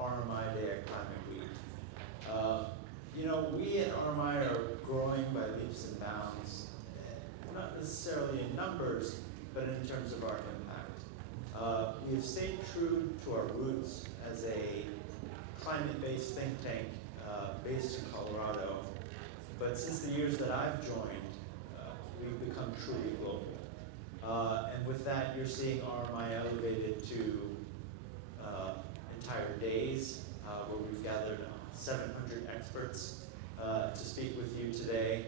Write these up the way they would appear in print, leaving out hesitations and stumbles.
RMI Day at Climate Week. We at RMI are growing by leaps and bounds, not necessarily in numbers, but in terms of our impact. We've stayed true to our roots as a climate-based think tank based in Colorado, but since the years that I've joined, we've become truly global. And with that, you're seeing RMI elevated to entire days where we've gathered 700 experts to speak with you today.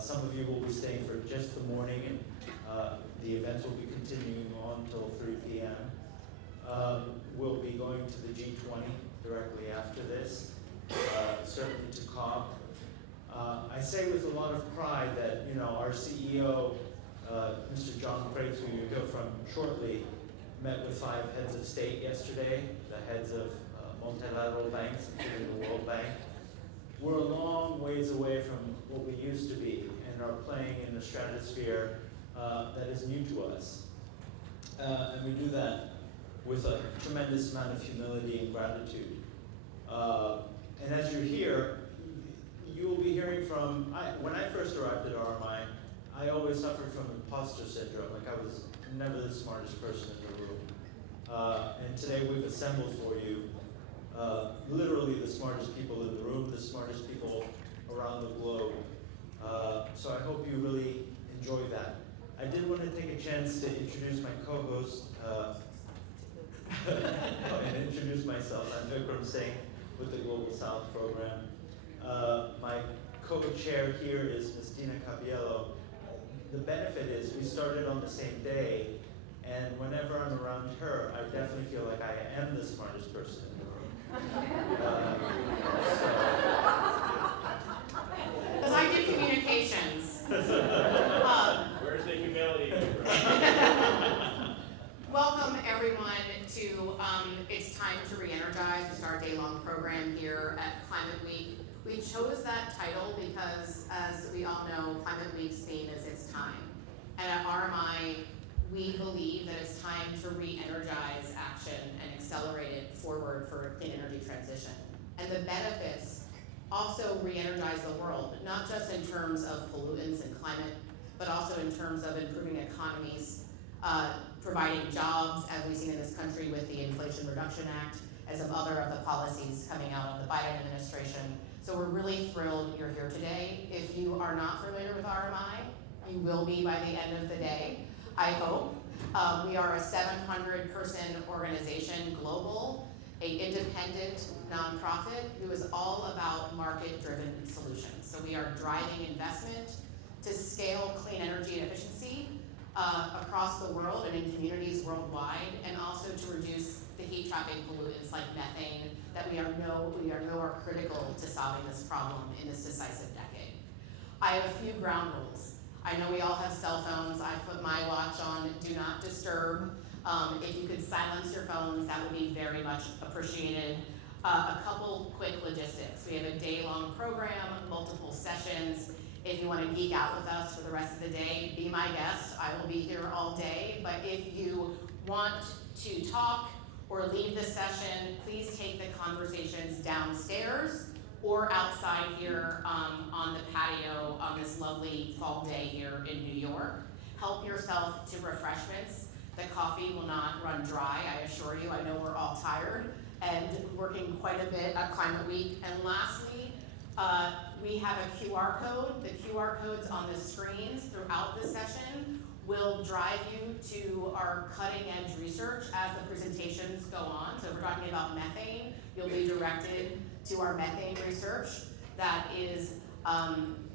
Some of you will be staying for just the morning, and the event will be continuing on until 3 p.m. We'll be going to the G20 directly after this, certainly to COP. I say with a lot of pride that our CEO, Mr. John Crates, who you'll hear from shortly, met with 5 heads of state yesterday, the heads of multilateral banks, including the World Bank. We're a long ways away from what we used to be and are playing in a stratosphere that is new to us. And we do that with a tremendous amount of humility and gratitude. And as you're here, you will be hearing from, when I first arrived at RMI, I always suffered from imposter syndrome, like I was never the smartest person in the room. And today we've assembled for you literally the smartest people in the room, the smartest people around the globe. So I hope you really enjoy that. I did want to take a chance to introduce my co-host and introduce myself. I'm Vikram Singh with the Global South program. My co-chair here is Ms. Dina Capiello. The benefit is we started on the same day, and whenever I'm around her, I definitely feel like I am the smartest person in the room. Because I do communications. Where's the humility? Welcome everyone to It's Time to Re-Energize. It's our day-long program here at Climate Week. We chose that title because, as we all know, Climate Week's theme is It's Time. And at RMI, we believe that it's time to re-energize action and accelerate it forward for a clean energy transition. And the benefits also re-energize the world, not just in terms of pollutants and climate, but also in terms of improving economies, providing jobs, as we've seen in this country with the Inflation Reduction Act, as of other of the policies coming out of the Biden administration. So we're really thrilled you're here today. If you are not familiar with RMI, you will be by the end of the day, I hope. We are a 700-person organization, global, an independent nonprofit who is all about market-driven solutions. So we are driving investment to scale clean energy and efficiency across the world and in communities worldwide, and also to reduce the heat-trapping pollutants like methane that we know are critical to solving this problem in this decisive decade. I have a few ground rules. I know we all have cell phones. I put my watch on Do Not Disturb. If you could silence your phones, that would be very much appreciated. A couple quick logistics. We have a day-long program, multiple sessions. If you want to geek out with us for the rest of the day, be my guest. I will be here all day. But if you want to talk or leave the session, please take the conversations downstairs or outside here on the patio on this lovely fall day here in New York. Help yourself to refreshments. The coffee will not run dry, I assure you. I know we're all tired and working quite a bit at Climate Week. And lastly, we have a QR code. The QR codes on the screens throughout the session will drive you to our cutting edge research as the presentations go on. So if we're talking about methane, you'll be directed to our methane research that is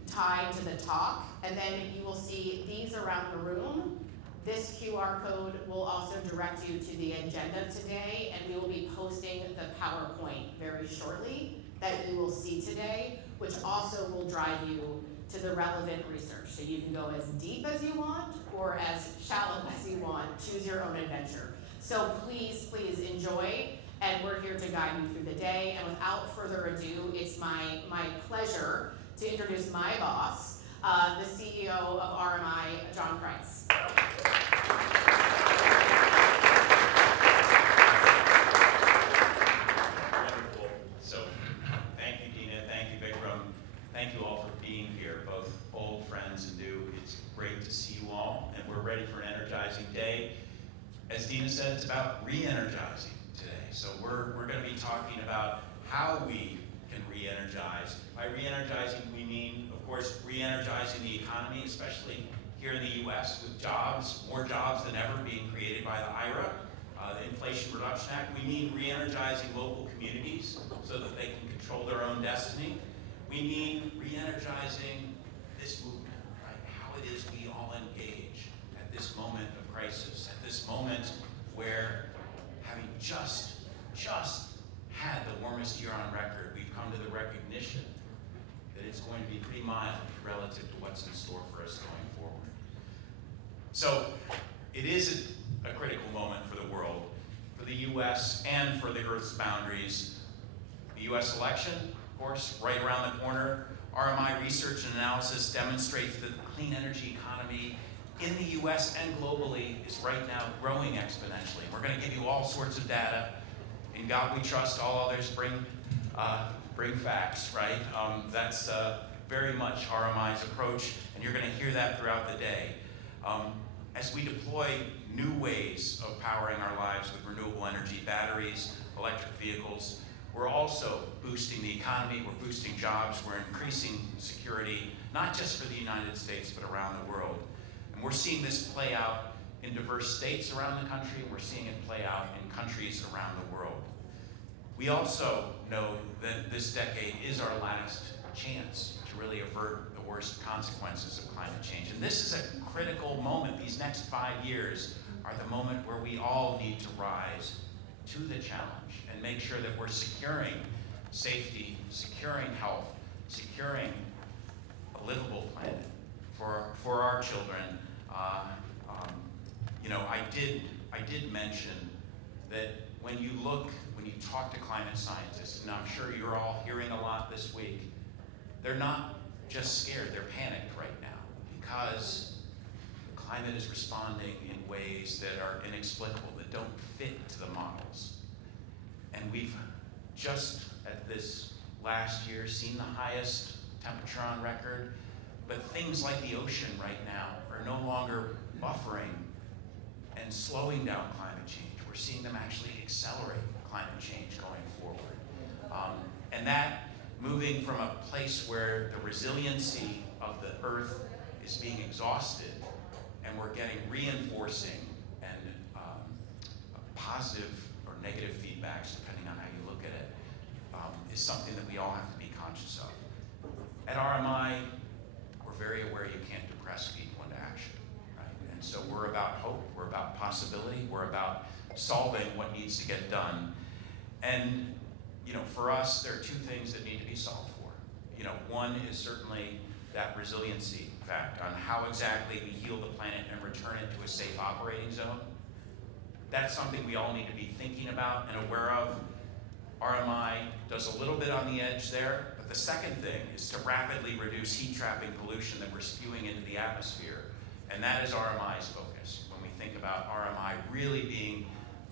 tied to the talk. And then you will see these around the room. This QR code will also direct you to the agenda today, and we will be posting the PowerPoint very shortly that you will see today, which also will drive you to the relevant research. So you can go as deep as you want or as shallow as you want. Choose your own adventure. So please, please enjoy, and we're here to guide you through the day. And without further ado, it's my pleasure to introduce my boss, the CEO of RMI, John Crates. we're ready for an energizing day. As Dina said, it's about re-energizing today. So we're going to be talking about how we can re-energize. By re-energizing, we mean, of course, re-energizing the economy, especially here in the US with jobs, more jobs than ever being created by the IRA, the Inflation Reduction Act. We mean re-energizing local communities so that they can control their own destiny. We mean re-energizing this movement, right? How it is we all engage at this moment of crisis, at this moment where, having just had the warmest year on record, we've come to the recognition that it's going to be pretty mild relative to what's in store for us going forward. So it is a critical moment for the world, for the US and for the Earth's boundaries. The US election, of course, right around the corner. RMI research and analysis demonstrates that the clean energy economy in the US and globally is right now growing exponentially. We're going to give you all sorts of data. In God we trust, all others bring facts, right? That's very much RMI's approach, and you're going to hear that throughout the day. As we deploy new ways of powering our lives with renewable energy, batteries, electric vehicles, we're also boosting the economy, we're boosting jobs, we're increasing security, not just for the United States, but around the world. And we're seeing this play out in diverse states around the country, and we're seeing it play out in countries around the world. We also know that this decade is our last chance to really avert the worst consequences of climate change. And this is a critical moment. These next 5 years are the moment where we all need to rise to the challenge and make sure that we're securing safety, securing health, securing a livable planet for our children. I did mention that when you talk to climate scientists, and I'm sure you're all hearing a lot this week, they're not just scared, they're panicked right now because the climate is responding in ways that are inexplicable, that don't fit to the models. And we've just at this last year seen the highest temperature on record, but things like the ocean right now are no longer buffering and slowing down climate change. We're seeing them actually accelerate climate change going forward. And that moving from a place where the resiliency of the Earth is being exhausted and we're getting reinforcing and positive or negative feedbacks, depending on how you look at it, is something that we all have to be conscious of. At RMI, we're very aware you can't depress people into action, right? And so we're about hope, we're about possibility, we're about solving what needs to get done. And for us, there are two things that need to be solved for. One is certainly that resiliency fact on how exactly we heal the planet and return it to a safe operating zone. That's something we all need to be thinking about and aware of. RMI does a little bit on the edge there, but the second thing is to rapidly reduce heat-trapping pollution that we're spewing into the atmosphere. And that is RMI's focus when we think about RMI really being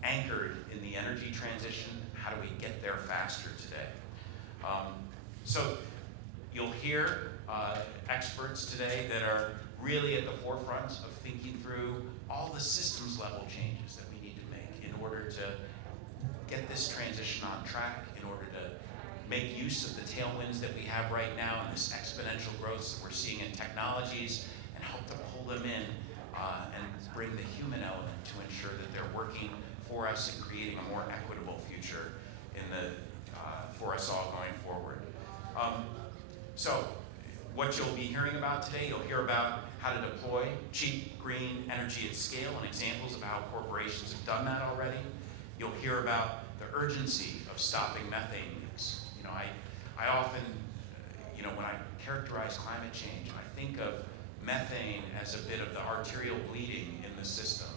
anchored in the energy transition. How do we get there faster today? So you'll hear experts today that are really at the forefront of thinking through all the systems level changes that we need to make in order to get this transition on track, in order to make use of the tailwinds that we have right now and this exponential growth that we're seeing in technologies, and help to pull them in and bring the human element to ensure that they're working for us and creating a more equitable future for us all going forward. So what you'll be hearing about today, you'll hear about how to deploy cheap green energy at scale and examples of how corporations have done that already. You'll hear about the urgency of stopping methane leaks. I often, when I characterize climate change, I think of methane as a bit of the arterial bleeding in the system,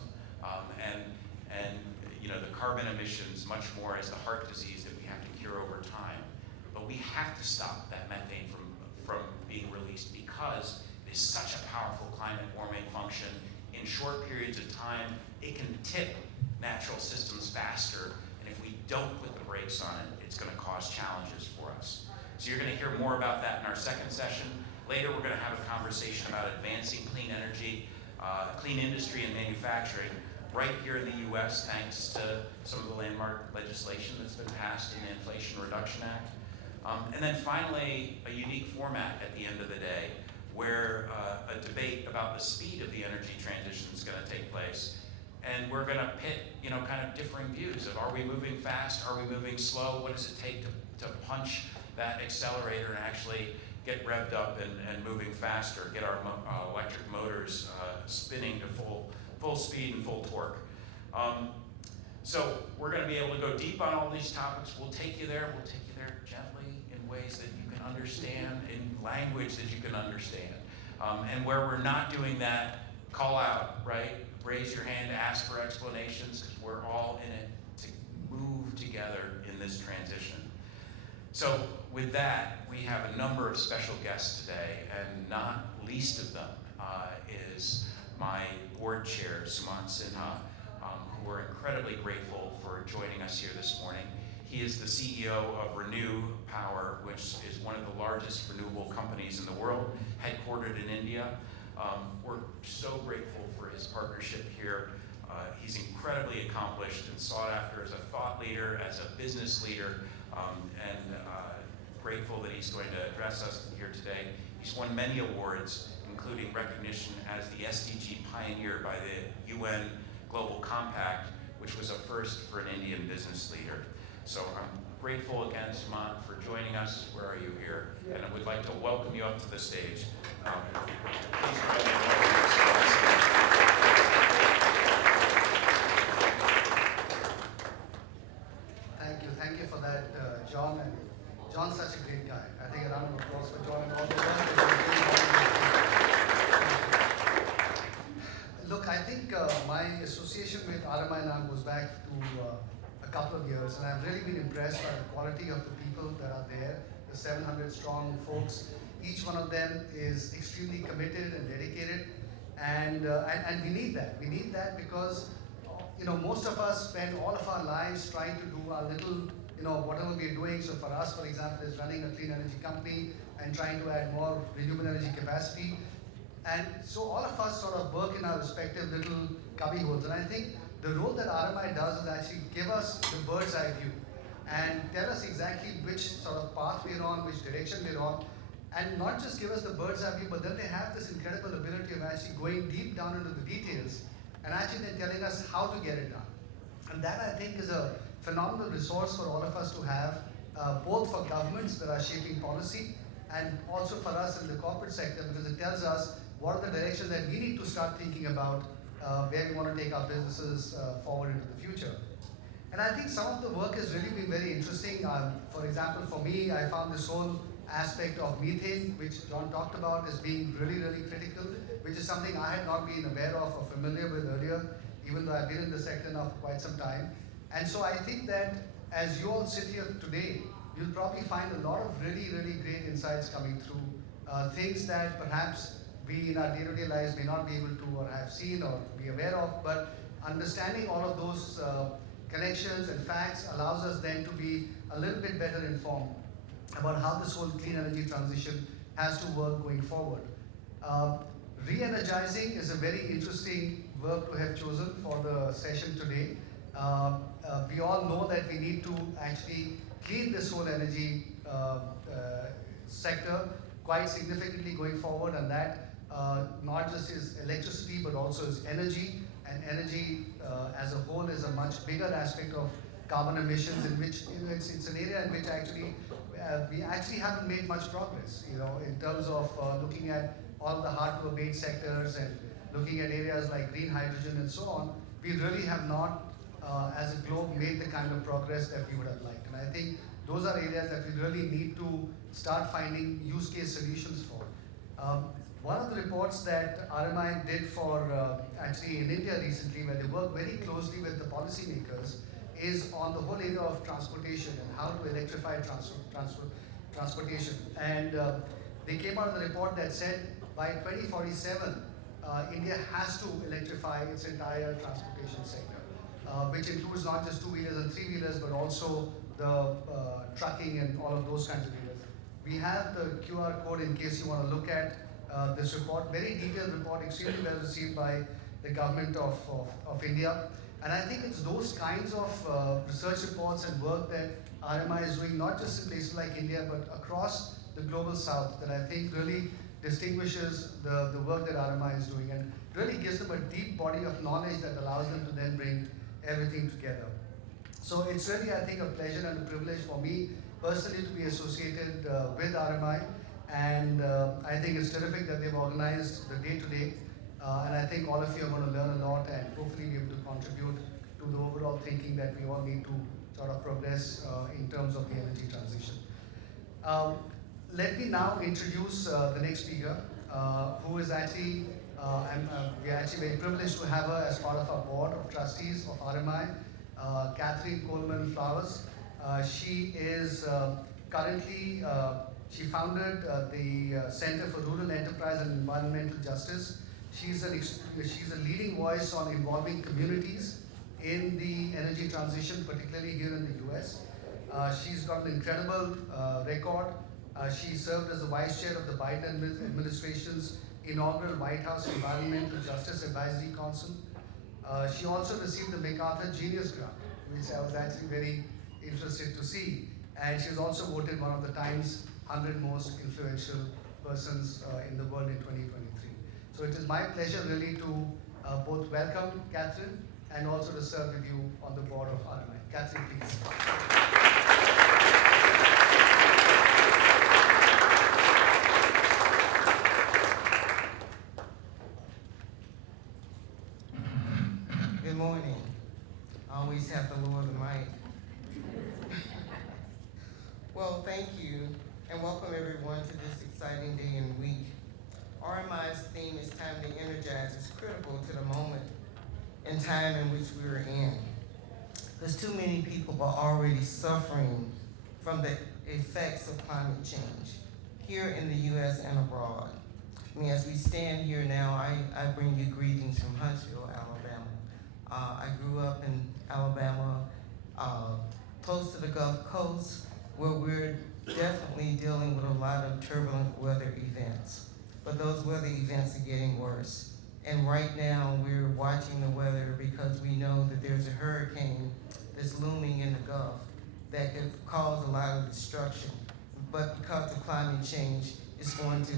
and the carbon emissions much more as the heart disease that we have to cure over time. But we have to stop that methane from being released because it is such a powerful climate warming function. In short periods of time, it can tip natural systems faster, and if we don't put the brakes on it, it's going to cause challenges for us. So you're going to hear more about that in our second session. Later, we're going to have a conversation about advancing clean energy clean industry and manufacturing right here in the US, thanks to some of the landmark legislation that's been passed in the Inflation Reduction Act. And then finally, a unique format at the end of the day, where a debate about the speed of the energy transition is going to take place. And we're going to pit, kind of differing views of, are we moving fast? Are we moving slow? What does it take to punch that accelerator and actually get revved up and moving faster, get our electric motors spinning to full speed and full torque. So we're going to be able to go deep on all these topics. We'll take you there. We'll take you there gently in ways that you can understand, in language that you can understand. And where we're not doing that, call out, right? Raise your hand, ask for explanations, because we're all in it to move together in this transition. So with that, we have a number of special guests today, and not least of them is my board chair, Sumant Sinha, who we're incredibly grateful for joining us here this morning. He is the CEO of Renew Power, which is one of the largest renewable companies in the world, headquartered in India. We're so grateful for his partnership here. He's incredibly accomplished and sought after as a thought leader, as a business leader, and grateful that he's going to address us here today. He's won many awards, including recognition as the SDG pioneer by the UN Global Compact, which was a first for an Indian business leader. So I'm grateful again, Sumant, for joining us. Where are you here? And I would like to welcome you up to the stage. Please join me in welcoming Sumant. Thank you for that, John. And John's such a great guy. I think a round of applause for John and all the work that he's doing. Look, I think my association with RMI now goes back to a couple of years, and I've really been impressed by the quality of the people that are there, the 700 strong folks. Each one of them is extremely committed and dedicated, and we need that. We need that because most of us spend all of our lives trying to do our little, whatever we're doing. So for us, for example, is running a clean energy company and trying to add more renewable energy capacity. And so all of us sort of work in our respective little cubbyholes. And I think the role that RMI does is actually give us the bird's eye view and tell us exactly which sort of path we're on, which direction we're on, and not just give us the bird's eye view, but then they have this incredible ability of actually going deep down into the details and actually then telling us how to get it done. And that, I think, is a phenomenal resource for all of us to have, both for governments that are shaping policy and also for us in the corporate sector, because it tells us what are the directions that we need to start thinking about where we want to take our businesses forward into the future. And I think some of the work has really been very interesting. For example, for me, I found this whole aspect of methane, which John talked about, as being really, really critical, which is something I had not been aware of or familiar with earlier, even though I've been in the sector now for quite some time. And so I think that as you all sit here today, you'll probably find a lot of really, really great insights coming through, things that perhaps we in our day-to-day lives may not be able to or have seen or be aware of, but understanding all of those connections and facts allows us then to be a little bit better informed about how this whole clean energy transition has to work going forward. Re-energizing is a very interesting work to have chosen for the session today. We all know that we need to actually clean this whole energy sector quite significantly going forward, and that not just is electricity but also is energy, and energy as a whole is a much bigger aspect of carbon emissions, in which it's an area in which actually we actually haven't made much progress, in terms of looking at all the hard to abate sectors and looking at areas like green hydrogen and so on. We really have not, as a globe, made the kind of progress that we would have liked. And I think those are areas that we really need to start finding use case solutions for. One of the reports that RMI did for actually in India recently, where they worked very closely with the policymakers, is on the whole area of transportation and how to electrify transportation. And they came out with a report that said by 2047, India has to electrify its entire transportation sector, which includes not just two-wheelers and three-wheelers, but also the trucking and all of those kinds of areas. We have the QR code in case you want to look at this report, very detailed report, extremely well received by the government of India. And I think it's those kinds of research reports and work that RMI is doing, not just in places like India, but across the global south, that I think really distinguishes the work that RMI is doing and really gives them a deep body of knowledge that allows them to then bring everything together. So it's really, I think, a pleasure and a privilege for me personally to be associated with RMI. And I think it's terrific that they've organized the day today. And I think all of you are going to learn a lot and hopefully be able to contribute to the overall thinking that we all need to sort of progress in terms of the energy transition. Let me now introduce the next speaker, who is actually, we're actually very privileged to have her as part of our board of trustees of RMI, Catherine Coleman Flowers. She is currently, she founded the Center for Rural Enterprise and Environmental Justice. She's a leading voice on involving communities in the energy transition, particularly here in the US. She's got an incredible record. She served as the vice chair of the Biden administration's inaugural White House Environmental Justice Advisory Council. She also received the MacArthur Genius Grant, which I was actually very interested to see. And she was also voted one of the Times 100 most influential persons in the world in 2023. So it is my pleasure really to both welcome Catherine and also to serve with you on the board of RMI. Catherine, please. Good morning. I always have to lower the mic. Well, thank you, and welcome everyone to this exciting day and week. RMI's theme is Time to Energize is critical to the moment and time in which we are in. Because too many people are already suffering from the effects of climate change here in the US and abroad. I mean, as we stand here now, I bring you greetings from Huntsville, Alabama. I grew up in Alabama, close to the Gulf Coast, where we're definitely dealing with a lot of turbulent weather events. But those weather events are getting worse. And right now we're watching the weather because we know that there's a hurricane that's looming in the Gulf that could cause a lot of destruction. But because of climate change, it's going to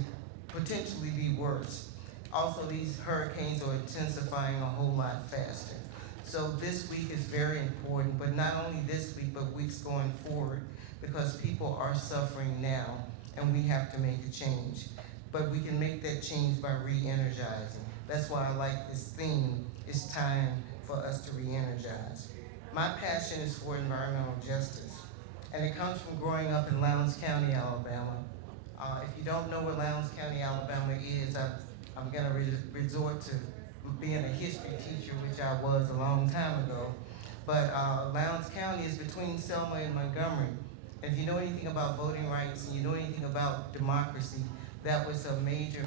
potentially be worse. Also, these hurricanes are intensifying a whole lot faster. So this week is very important, but not only this week, but weeks going forward, because people are suffering now and we have to make a change. But we can make that change by re-energizing. That's why I like this theme, it's time for us to re-energize. My passion is for environmental justice, and it comes from growing up in Lowndes County, Alabama. If you don't know what Lowndes County, Alabama is, I'm gonna resort to being a history teacher, which I was a long time ago. But Lowndes County is between Selma and Montgomery. And if you know anything about voting rights and you know anything about democracy, that was a major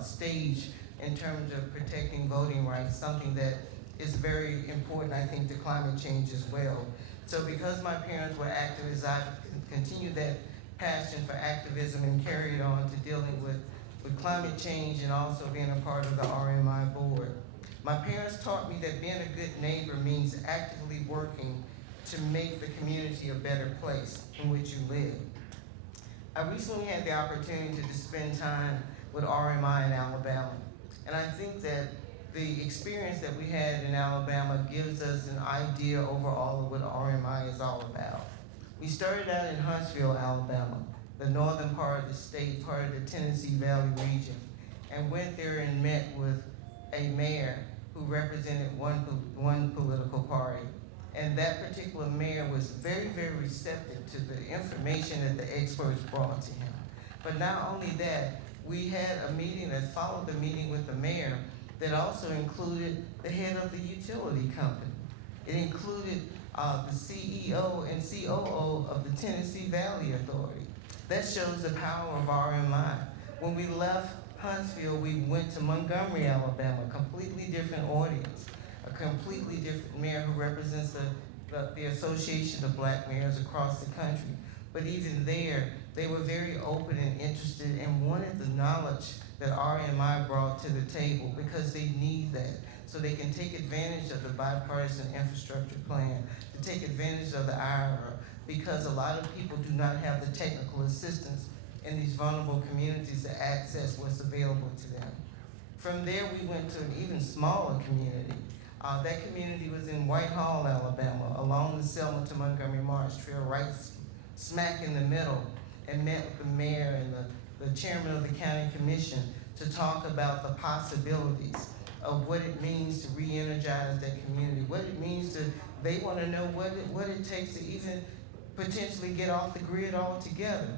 stage in terms of protecting voting rights, something that is very important, I think, to climate change as well. So because my parents were activists, I continued that passion for activism and carried on to dealing with climate change and also being a part of the RMI board. My parents taught me that being a good neighbor means actively working to make the community a better place in which you live. I recently had the opportunity to spend time with RMI in Alabama. And I think that the experience that we had in Alabama gives us an idea overall of what RMI is all about. We started out in Huntsville, Alabama, the northern part of the state, part of the Tennessee Valley region, and went there and met with a mayor who represented one political party. And that particular mayor was very receptive to the information that the experts brought to him. But not only that, we had a meeting that followed the meeting with the mayor that also included the head of the utility company. It included the CEO and COO of the Tennessee Valley Authority. That shows the power of RMI. When we left Huntsville, we went to Montgomery, Alabama, a completely different audience, a completely different mayor who represents the Association of Black Mayors across the country. But even there, They were very open and interested and wanted the knowledge that RMI brought to the table because they need that so they can take advantage of the bipartisan infrastructure plan, to take advantage of the IRA, because a lot of people do not have the technical assistance in these vulnerable communities to access what's available to them. From there, we went to an even smaller community. That community was in Whitehall, Alabama, along the Selma to Montgomery March Trail, right smack in the middle, and met with the mayor and the chairman of the county commission to talk about the possibilities of what it means to re-energize that community, what it means to, they want to know what it takes to even potentially get off the grid altogether.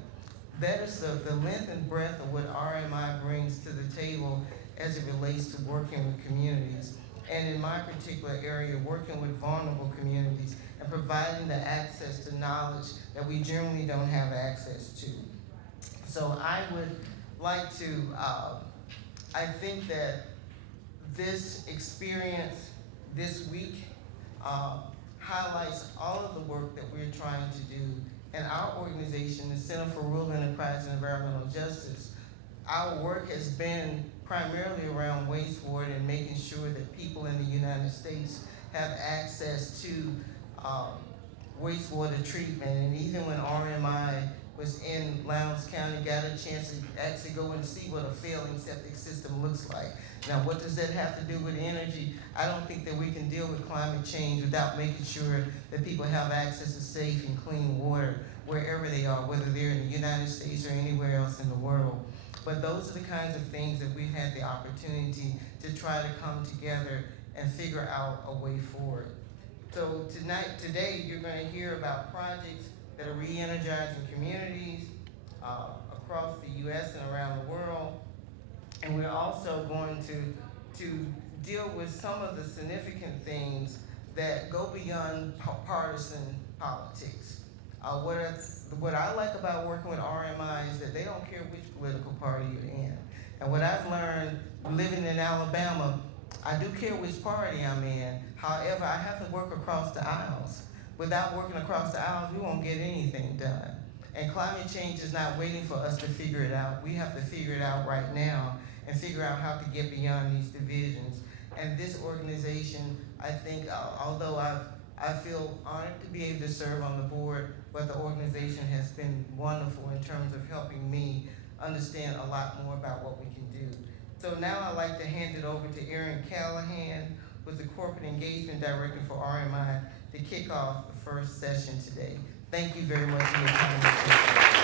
That is the length and breadth of what RMI brings to the table as it relates to working with communities. And in my particular area, working with vulnerable communities and providing the access to knowledge that we generally don't have access to. So I would like to, I think that this experience this week highlights all of the work that we're trying to do. And our organization, the Center for Rural Enterprise and Environmental Justice, our work has been primarily around wastewater and making sure that people in the United States have access to wastewater treatment. And even when RMI was in Lowndes County, got a chance to actually go and see what a failing septic system looks like. Now, what does that have to do with energy? I don't think that we can deal with climate change without making sure that people have access to safe and clean water wherever they are, whether they're in the United States or anywhere else in the world. But those are the kinds of things that we've had the opportunity to try to come together and figure out a way forward. So today, you're going to hear about projects that are re-energizing communities across the U.S. and around the world. And we're also going to deal with some of the significant things that go beyond partisan politics. What I like about working with RMI is that they don't care which political party you're in. And what I've learned living in Alabama, I do care which party I'm in. However, I have to work across the aisles. Without working across the aisles, we won't get anything done. And climate change is not waiting for us to figure it out. We have to figure it out right now and figure out how to get beyond these divisions. And this organization, I think, although I feel honored to be able to serve on the board, but the organization has been wonderful in terms of helping me understand a lot more about what we can do. So now I'd like to hand it over to Erin Callahan, who's the Corporate Engagement Director for RMI, to kick off the first session today. Thank you very much for your time.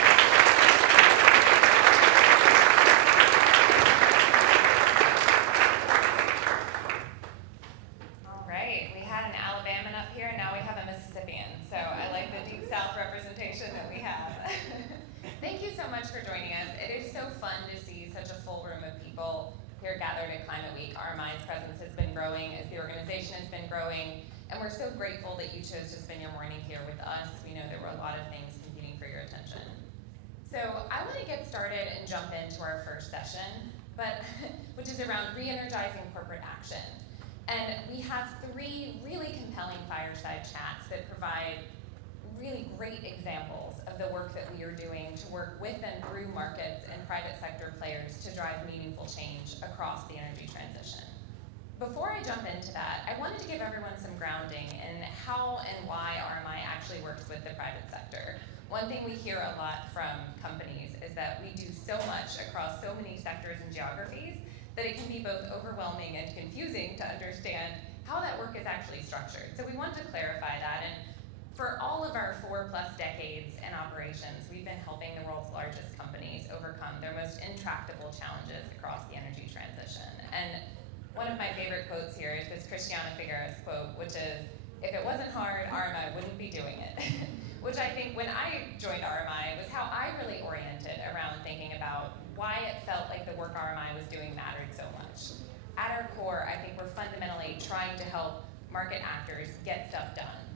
For joining us. It is so fun to see such a full room of people here gathered at Climate Week. RMI's presence has been growing as the organization has been growing, and we're so grateful that you chose to spend your morning here with us. We know there were a lot of things competing for your attention. So I want to get started and jump into our first session, which is around re-energizing corporate action. And we have 3 really compelling fireside chats that provide really great examples of the work that we are doing to work with and through markets and private sector players to drive meaningful change across the energy transition. Before I jump into that, I wanted to give everyone some grounding in how and why RMI actually works with the private sector. One thing we hear a lot from companies is that we do so much across so many sectors and geographies that it can be both overwhelming and confusing to understand how that work is actually structured. So we want to clarify that. And for all of our 4+ decades in operations, we've been helping the world's largest companies overcome their most intractable challenges across the energy transition. And one of my favorite quotes here is this Christiana Figueres quote, which is, "If it wasn't hard, RMI wouldn't be doing it." Which I think when I joined RMI was how I really oriented around thinking about why it felt like the work RMI was doing mattered so much. At our core, I think we're fundamentally trying to help market actors get stuff done.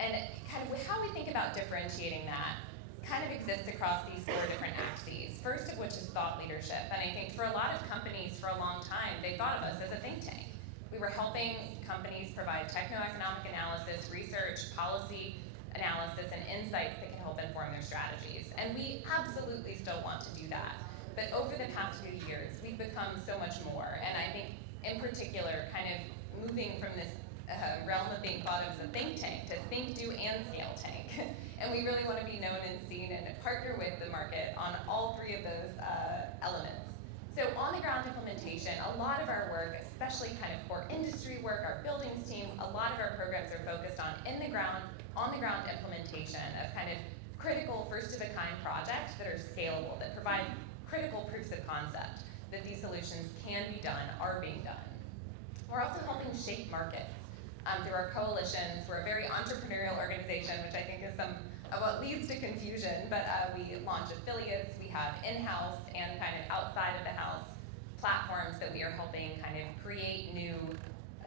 And kind of how we think about differentiating that kind of exists across these 4 different axes. First of which is thought leadership. And I think for a lot of companies for a long time, they thought of us as a think tank. We were helping companies provide techno-economic analysis, research, policy analysis, and insights that can help help inform their strategies. And we absolutely still want to do that. But over the past few years, we've become so much more. And I think in particular, kind of moving from this realm of being thought of as a think tank to think, do, and scale tank. And we really want to be known and seen and partner with the market on all three of those elements. So on the ground implementation, a lot of our work, especially kind of core industry work, our buildings team, a lot of our programs are focused on on the ground implementation of kind of critical first of a kind projects that are scalable, that provide critical proofs of concept that these solutions can be done, are being done. We're also helping shape markets through our coalitions. We're a very entrepreneurial organization, which I think is some of what leads to confusion, but we launch affiliates, we have in-house and kind of outside of the house platforms that we are helping kind of create new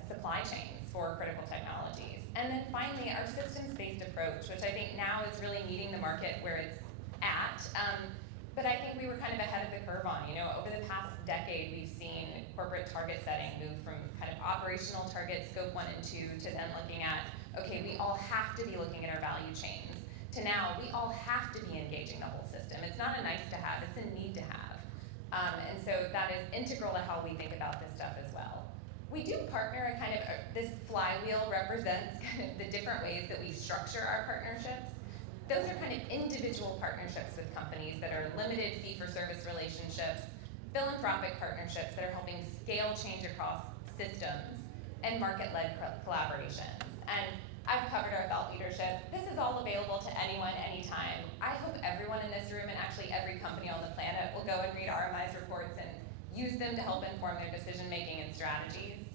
supply chains for critical technologies. And then finally, our systems-based approach, which I think now is really meeting the market where it's at. But I think we were kind of ahead of the curve on, over the past decade, we've seen corporate target setting move from kind of operational targets, scope 1 and 2, to then looking at, okay, we all have to be looking at our value chains, to now we all have to be engaging the whole system. It's not a nice to have, it's a need to have. And so that is integral to how we think about this stuff as well. We do partner, and kind of this flywheel represents kind of the different ways that we structure our partnerships. Those are kind of individual partnerships with companies that are limited fee-for-service relationships, philanthropic partnerships that are helping scale change across systems, and market-led collaborations. And I've covered our thought leadership. This is all available to anyone, anytime. I hope everyone in this room and actually every company on the planet will go and read RMI's reports and use them to help inform their decision-making and strategies.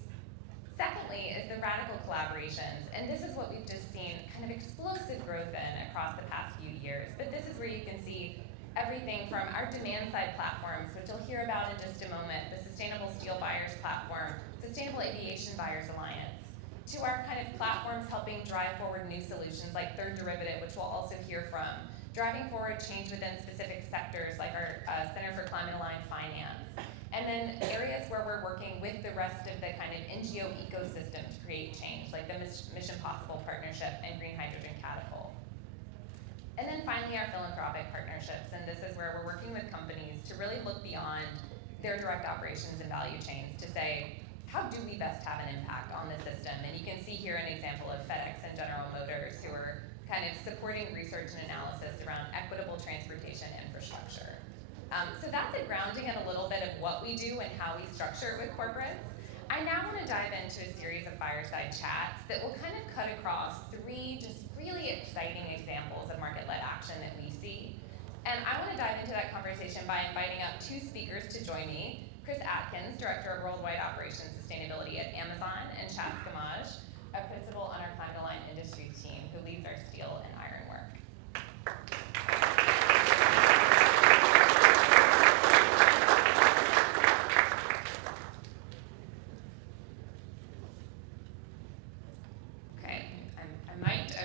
Secondly is the radical collaborations, and this is what we've just seen kind of explosive growth in across the past few years. But this is where you can see everything from our demand-side platforms, which you'll hear about in just a moment, the Sustainable Steel Buyers Platform, Sustainable Aviation Buyers Alliance, to our kind of platforms helping drive forward new solutions like Third Derivative, which we'll also hear from, driving forward change within specific sectors like our Center for Climate Aligned Finance, and then areas where we're working with the rest of the kind of NGO ecosystem to create change, like the Mission Possible Partnership and Green Hydrogen Catapult. And then finally, our philanthropic partnerships, and this is where we're working with companies to really look beyond their direct operations and value chains to say, how do we best have an impact on the system? And you can see here an example of FedEx and General Motors, who are kind of supporting research and analysis around equitable transportation infrastructure. So that's a grounding and a little bit of what we do and how we structure it with corporates. I now want to dive into a series of fireside chats that will kind of cut across three just really exciting examples of market-led action that we see. And I want to dive into that conversation by inviting up two speakers to join me. Chris Atkins, Director of Worldwide Operations Sustainability at Amazon, and Chad Skamaj, a principal on our Climate Aligned Industries team who leads our steel and iron work.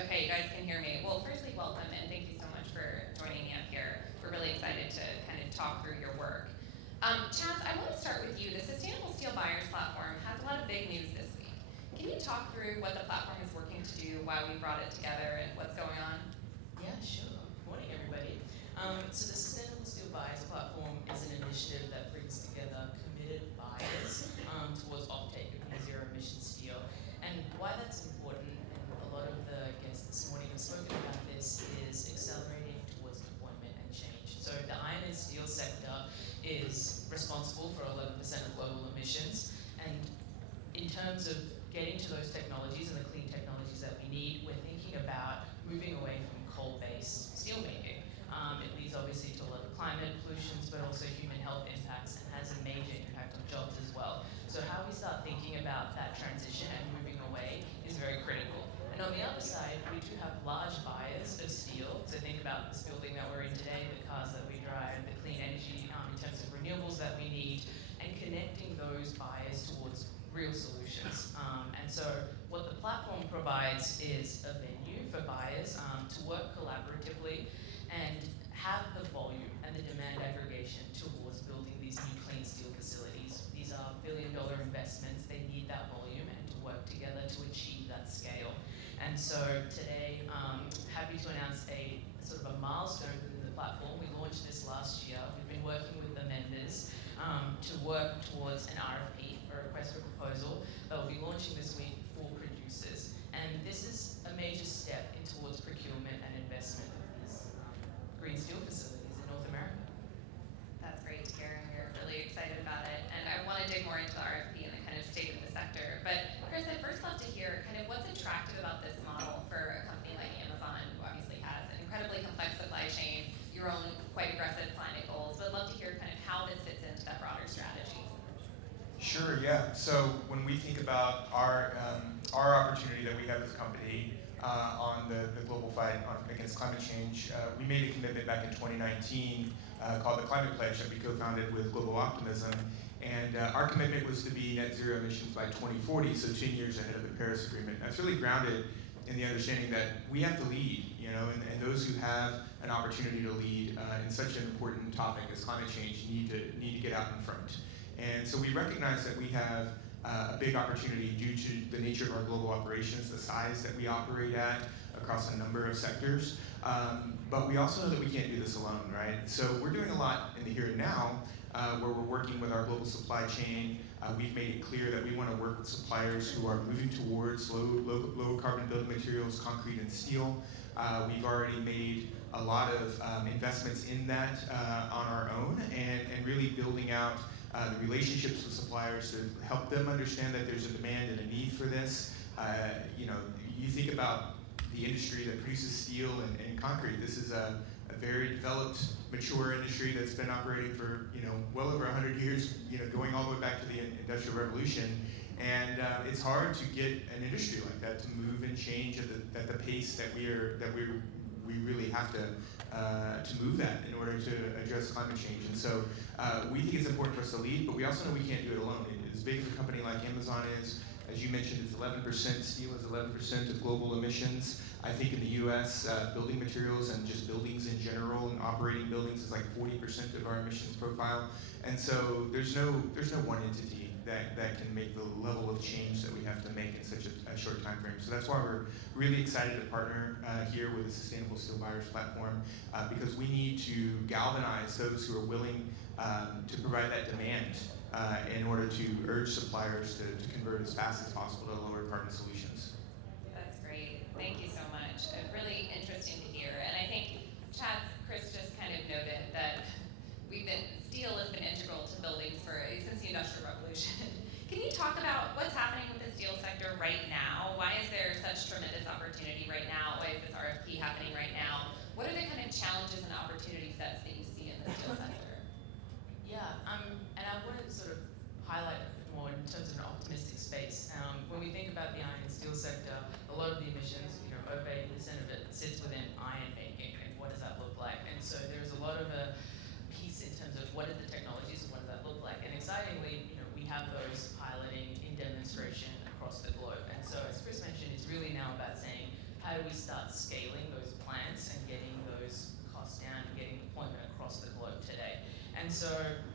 Okay, you guys can hear me. Well, firstly, welcome, and thank you so much for joining me up here. We're really excited to kind of talk through your work. Chad, I want to start with you. The Sustainable Steel Buyers Platform has a lot of big news this week. Can you talk through what the platform is working to do, why we brought it together, and what's going on? Yeah, sure. Good morning, everybody. So the Sustainable Steel Buyers Platform is an initiative that brings together committed buyers towards offtake of net zero emission steel. And why that's important, and a lot of the guests this morning have spoken about this, is accelerating towards deployment and change. So the iron and steel sector is responsible for 11% of global emissions. And in terms of getting to those technologies and the clean technologies that we need, we're thinking about moving away from coal-based steelmaking. It leads obviously to a lot of climate pollutions, but also human health impacts, and has a major impact on jobs as well. So how we start thinking about that transition and moving away is very critical. And on the other side, we do have large buyers of steel. So think about this building that we're in today, the cars that we drive, the clean energy in terms of renewables that we need, and connecting those buyers towards real solutions. And so what the platform provides is a venue for buyers to work collaboratively and have the volume and the demand aggregation towards building these new clean steel facilities. These are billion-dollar investments. They need that volume and to work together to achieve that scale. And so today, happy to announce a sort of a milestone within the platform. We launched this last year. We've been working with the members to work towards an RFP, a request for proposal, that will be launching this week for producers. And this is a major step in towards procurement and investment of these green steel facilities in North America. That's great to hear, and we're really excited about it. And I want to dig more into the RFP and the kind of state of the sector. But Chris, I'd first love to hear kind of what's attractive about this model for a company like Amazon, who obviously has an incredibly complex supply chain, your own quite aggressive climate goals. But I'd love to hear kind of how this fits into that broader strategy. Sure, yeah. So when we think about our opportunity that we have as a company on the global fight against climate change, we made a commitment back in 2019 called the Climate Pledge that we co-founded with Global Optimism. And our commitment was to be net zero emissions by 2040, so 10 years ahead of the Paris Agreement. That's really grounded in the understanding that we have to lead, and those who have an opportunity to lead in such an important topic as climate change need to get out in front. And so we recognize that we have a big opportunity due to the nature of our global operations, the size that we operate at across a number of sectors. But we also know that we can't do this alone, right? So we're doing a lot in the here and now, where we're working with our global supply chain. We've made it clear that we want to work with suppliers who are moving towards low carbon building materials, concrete and steel. We've already made a lot of investments in that on our own, and really building out the relationships with suppliers to help them understand that there's a demand and a need for this. You think about the industry that produces steel and concrete. This is a very developed, mature industry that's been operating for well over 100 years, going all the way back to the Industrial Revolution. And it's hard to get an industry like that to move and change at the pace that we really have to move at in order to address climate change. And so we think it's important for us to lead, but we also know we can't do it alone. As big as a company like Amazon is, as you mentioned, it's 11%, steel is 11% of global emissions. I think in the US, building materials and just buildings in general and operating buildings is like 40% of our emissions profile. And so there's no one entity that can make the level of change that we have to make in such a short time frame. So that's why we're really excited to partner here with the Sustainable Steel Buyers Platform, because we need to galvanize those who are willing to provide that demand in order to urge suppliers to convert as fast as possible to lower carbon solutions. That's great. Thank you so much. Really interesting to hear. And I think Chris just kind of noted that steel has been integral to buildings since the Industrial Revolution. Can you talk about what's happening with the steel sector right now? Why is there such tremendous opportunity right now? Why is this RFP happening right now? What are the kind of challenges and opportunity sets that you see in the steel sector? Yeah, and I want to sort of highlight a bit more in terms of an optimistic space. When we think about the iron and steel sector, a lot of the emissions, over 80% of it sits within iron making, and what does that look like? And so there's a lot of a piece in terms of what are the technologies and what does that look like? And excitingly, we have those piloting in demonstration across the globe. And so as Chris mentioned, it's really now about saying, how do we start scaling those plants and getting those costs down and getting deployment across the globe today? And so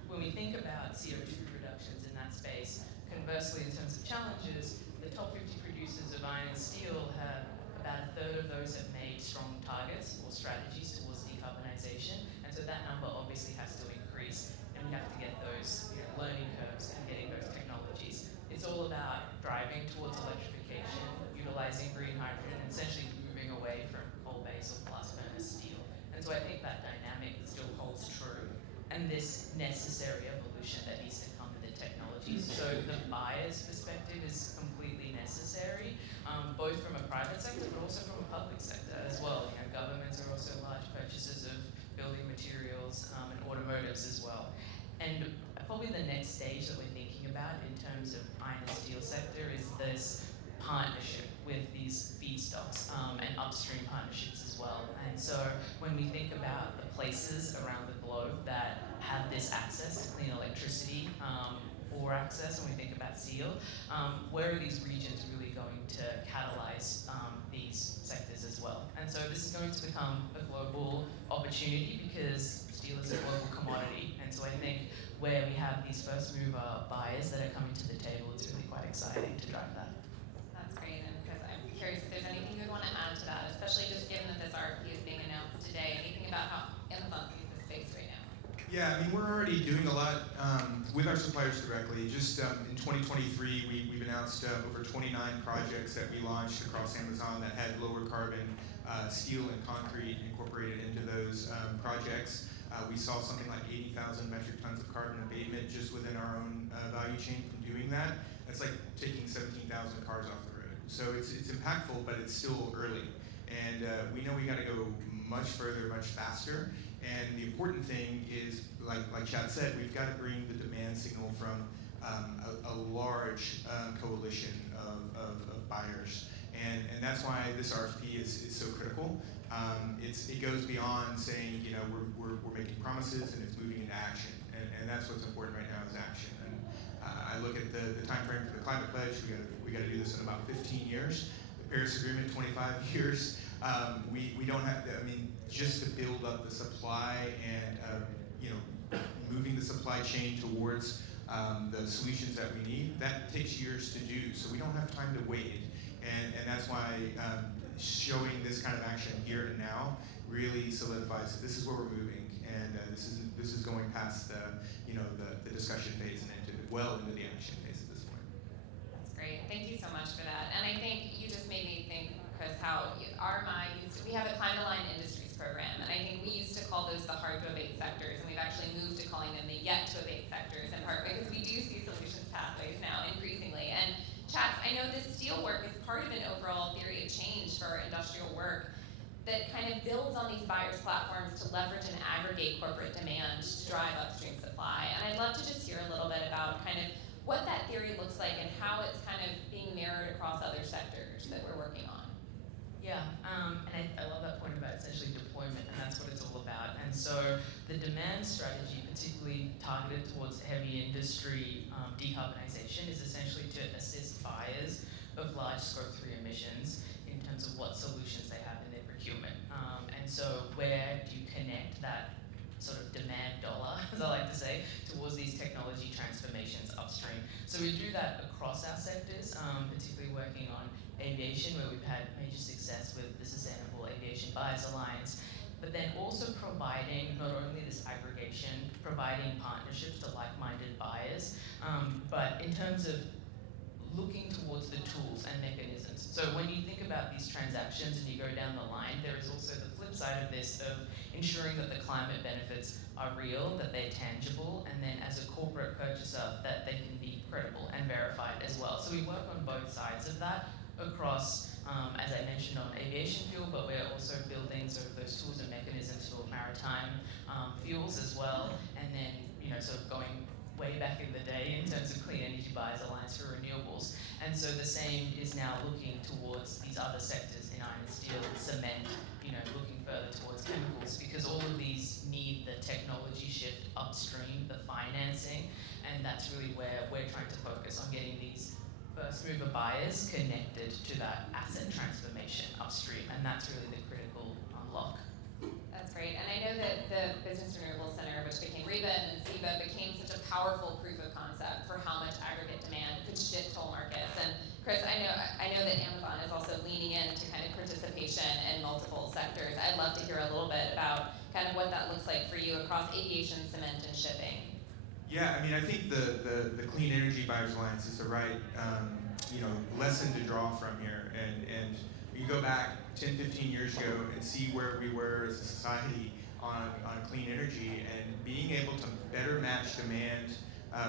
when we think about CO2 reductions in that space, conversely in terms of challenges, the top 50 producers of iron and steel have about a third of those have made strong targets or strategies towards decarbonization. And so that number obviously has to increase, and we have to get those learning curves and getting those technologies. It's all about driving towards electrification, utilizing green hydrogen, and essentially moving away from coal-based or blast furnace steel. And so I think that dynamic still holds true, and this necessary evolution that needs to come with the technologies. So the buyer's perspective is completely necessary, both from a private sector, but also from a public sector as well. Governments are also large purchasers of building materials and automotives as well. And probably the next stage that we're thinking about in terms of iron and steel sector is this partnership with these feedstocks and upstream partnerships as well. And so when we think about the places around the globe that have this access to clean electricity or access, when we think about steel, where are these regions really going to catalyze these sectors as well? And so this is going to become a global opportunity because steel is a global commodity. And so I think where we have these first mover buyers that are coming to the table, it's really quite exciting to drive that. That's great, and because I'm curious if there's anything you would want to add to that, especially just given that this RFP is being announced today. Yeah, I mean, we're already doing a lot with our suppliers directly. Just in 2023, we've announced over 29 projects that we launched across Amazon that had lower carbon steel and concrete incorporated into those projects. We saw something like 80,000 metric tons of carbon abatement just within our own value chain from doing that. That's like taking 17,000 cars off the road. So it's impactful, but it's still early. And we know we got to go much further, much faster. And the important thing is, like Chad said, we've got to bring the demand signal from a large coalition of buyers. And that's why this RFP is so critical. It goes beyond saying, you know, we're making promises and it's moving into action. And that's what's important right now is action. And I look at the time frame for the climate pledge. We got to do this in about 15 years. The Paris Agreement, 25 years. We don't have to, I mean, just to build up the supply and you know, moving the supply chain towards the solutions that we need, that takes years to do. So we don't have time to wait. And that's why showing this kind of action here and now really solidifies that this is where we're moving, and this is going past you know, the discussion phase and well into the action phase at this point. That's great. Thank you so much for that. And I think you just made me think, Chris, how RMI we have a Climate Line Industries program, and I think we used to call those the hard to abate sectors, and we've actually moved to calling them the yet to abate sectors, in part because we do see solutions pathways now increasingly. And Chats, I know this steel work is part of an overall theory of change for industrial work that kind of builds on these buyers' platforms to leverage and aggregate corporate demand to drive upstream supply. And I'd love to just hear a little bit about kind of what that theory looks like and how it's kind of being mirrored across other sectors that we're working on. Yeah, and I love that point about essentially deployment, and that's what it's all about. And so the demand strategy, particularly targeted towards heavy industry decarbonization, is essentially to assist buyers of large Scope 3 emissions in terms of what solutions they have in their procurement. And so where do you connect that sort of demand dollar, as I like to say, towards these technology transformations upstream? So we do that across our sectors, particularly working on aviation, where we've had major success with the Sustainable Aviation Buyers Alliance, but then also providing not only this aggregation, providing partnerships to like-minded buyers, but in terms of looking towards the tools and mechanisms. So when you think about these transactions and you go down the line, there is also the flip side of this of ensuring that the climate benefits are real, that they're tangible, and then as a corporate purchaser, that they can be credible and verified as well. So we work on both sides of that across, as I mentioned, on aviation fuel, but we're also building sort of those tools and mechanisms for maritime fuels as well, and then, you know, sort of going way back in the day in terms of Clean Energy Buyers Alliance for renewables. And so the same is now looking towards these other sectors in iron and steel, cement, you know, looking further towards chemicals, because all of these need the technology shift upstream, the financing, and that's really where we're trying to focus on getting these first mover buyers connected to that asset transformation upstream, and that's really the critical unlock. That's great. And I know that the Business Renewable Center, which became REBA and then SEBA, became such a powerful proof of concept for how much aggregate demand could shift whole markets. And Chris, I know that Amazon is also leaning into kind of participation in multiple sectors. I'd love to hear a little bit about kind of what that looks like for you across aviation, cement, and shipping. Yeah, I mean, I think the Clean Energy Buyers Alliance is the right you know, lesson to draw from here. And you go back 10, 15 years ago and see where we were as a society on clean energy, and being able to better match demand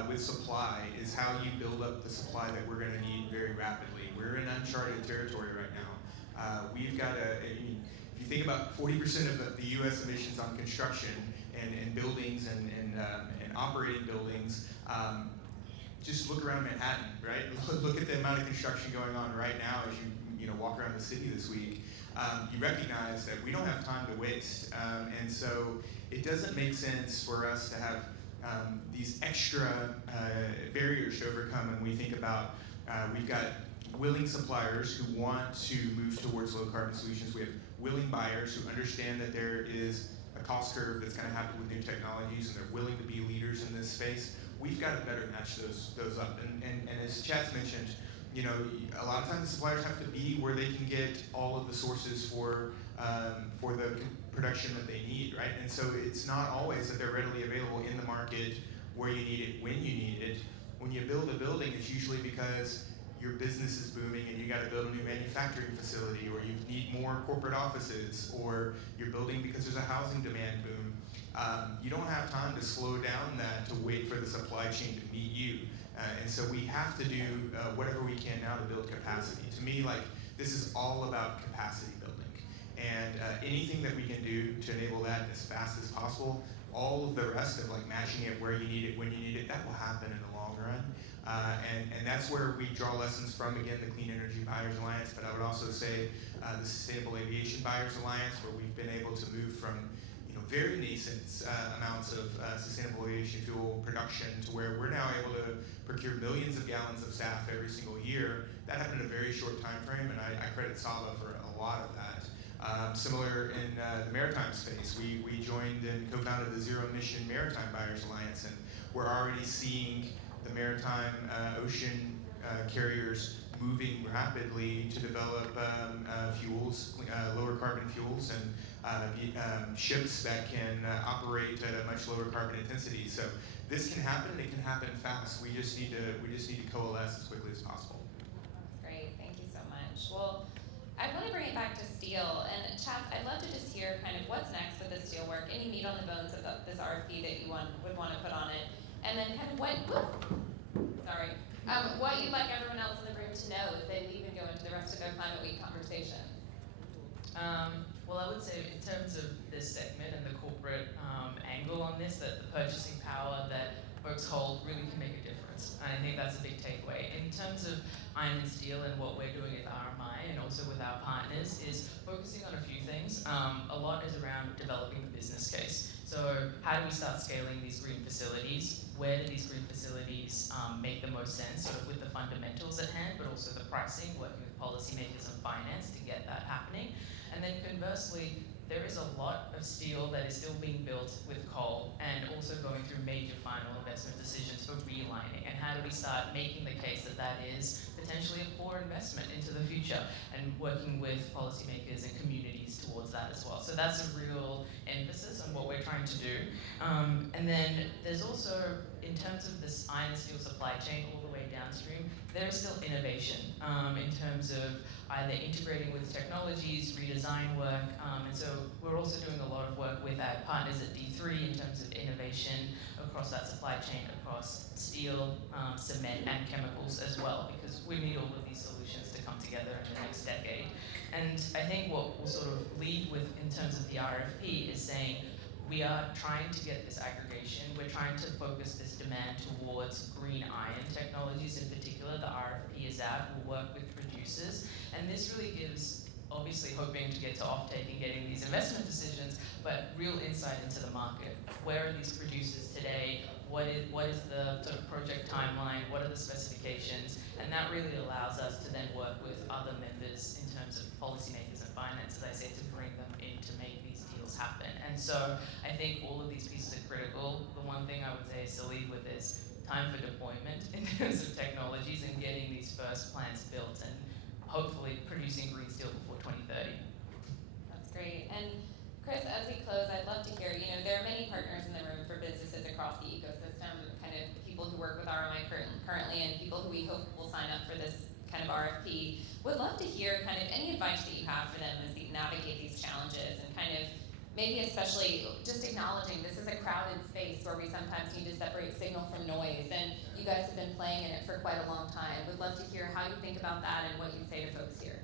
with supply is how you build up the supply that we're going to need very rapidly. We're in uncharted territory right now. We've got if you think about 40% of the U.S. emissions on construction and buildings and operating buildings, just look around Manhattan, right? Look at the amount of construction going on right now as you know, walk around the city this week. You recognize that we don't have time to waste. And so it doesn't make sense for us to have these extra barriers to overcome when we think about, we've got willing suppliers who want to move towards low carbon solutions. We have willing buyers who understand that there is a cost curve that's going to happen with new technologies, and they're willing to be leaders in this space. We've got to better match those up. And as Chad's mentioned, you know, a lot of times the suppliers have to be where they can get all of the sources for the production that they need, right? And so it's not always that they're readily available in the market where you need it, when you need it. When you build a building, it's usually because your business is booming and you got to build a new manufacturing facility, or you need more corporate offices, or you're building because there's a housing demand boom. You don't have time to slow down that to wait for the supply chain to meet you. And so we have to do whatever we can now to build capacity. To me, like, this is all about capacity building. And anything that we can do to enable that as fast as possible, all of the rest of like matching it where you need it, when you need it, that will happen in the long run. And that's where we draw lessons from, again, the Clean Energy Buyers Alliance, but I would also say the Sustainable Aviation Buyers Alliance, where we've been able to move from very nascent amounts of sustainable aviation fuel production to where we're now able to procure millions of gallons of SAF every single year. That happened in a very short time frame, and I credit Saba for a lot of that. Similar in the maritime space, we joined and co-founded the Zero Emission Maritime Buyers Alliance, and we're already seeing the maritime ocean carriers moving rapidly to develop fuels, lower carbon fuels, and ships that can operate at a much lower carbon intensity. So this can happen. It can happen fast. We just need to coalesce as quickly as possible. That's great. Thank you so much. Well, I want to bring it back to steel. And Chad, I'd love to just hear kind of what's next with the steel work. Any meat on the bones of this RFP that you would want to put on it, and then kind of what you'd like everyone else in the room to know as they leave and go into the rest of their Climate Week conversation. Well, I would say in terms of this segment and the corporate angle on this, that the purchasing power that folks hold really can make a difference. And I think that's a big takeaway. In terms of iron and steel and what we're doing at RMI and also with our partners is focusing on a few things. A lot is around developing the business case. So how do we start scaling these green facilities? Where do these green facilities make the most sense, sort of with the fundamentals at hand, but also the pricing, working with policymakers and finance to get that happening. And then conversely, there is a lot of steel that is still being built with coal and also going through major final investment decisions for relining. And how do we start making the case that that is potentially a poor investment into the future, and working with policymakers and communities towards that as well. So that's a real emphasis on what we're trying to do. And then there's also, in terms of this iron and steel supply chain all the way downstream, there is still innovation in terms of either integrating with technologies, redesign work, and so we're also doing a lot of work with our partners at D3 in terms of innovation across that supply chain, across steel, cement, and chemicals as well, because we need all of these solutions to come together in the next decade. And I think what we'll sort of lead with in terms of the RFP is saying, we are trying to get this aggregation. We're trying to focus this demand towards green iron technologies in particular. The RFP is out. We'll work with producers. And this really gives, obviously hoping to get to offtake and getting these investment decisions, but real insight into the market. Where are these producers today? What is the sort of project timeline? What are the specifications? And that really allows us to then work with other members in terms of policymakers and finance, as I say, to bring them in to make these deals happen. And so I think all of these pieces are critical. The one thing I would say is to lead with is time for deployment in terms of technologies and getting these first plants built and hopefully producing green steel before 2030. That's great. And Chris, as we close, I'd love to hear, there are many partners in the room for businesses across the ecosystem, kind of people who work with RMI currently and people who we hope will sign up for this kind of RFP. Would love to hear kind of any advice that you have for them as they navigate these challenges, and kind of maybe especially just acknowledging this is a crowded space where we sometimes need to separate signal from noise, and you guys have been playing in it for quite a long time. Would love to hear how you think about that and what you'd say to folks here.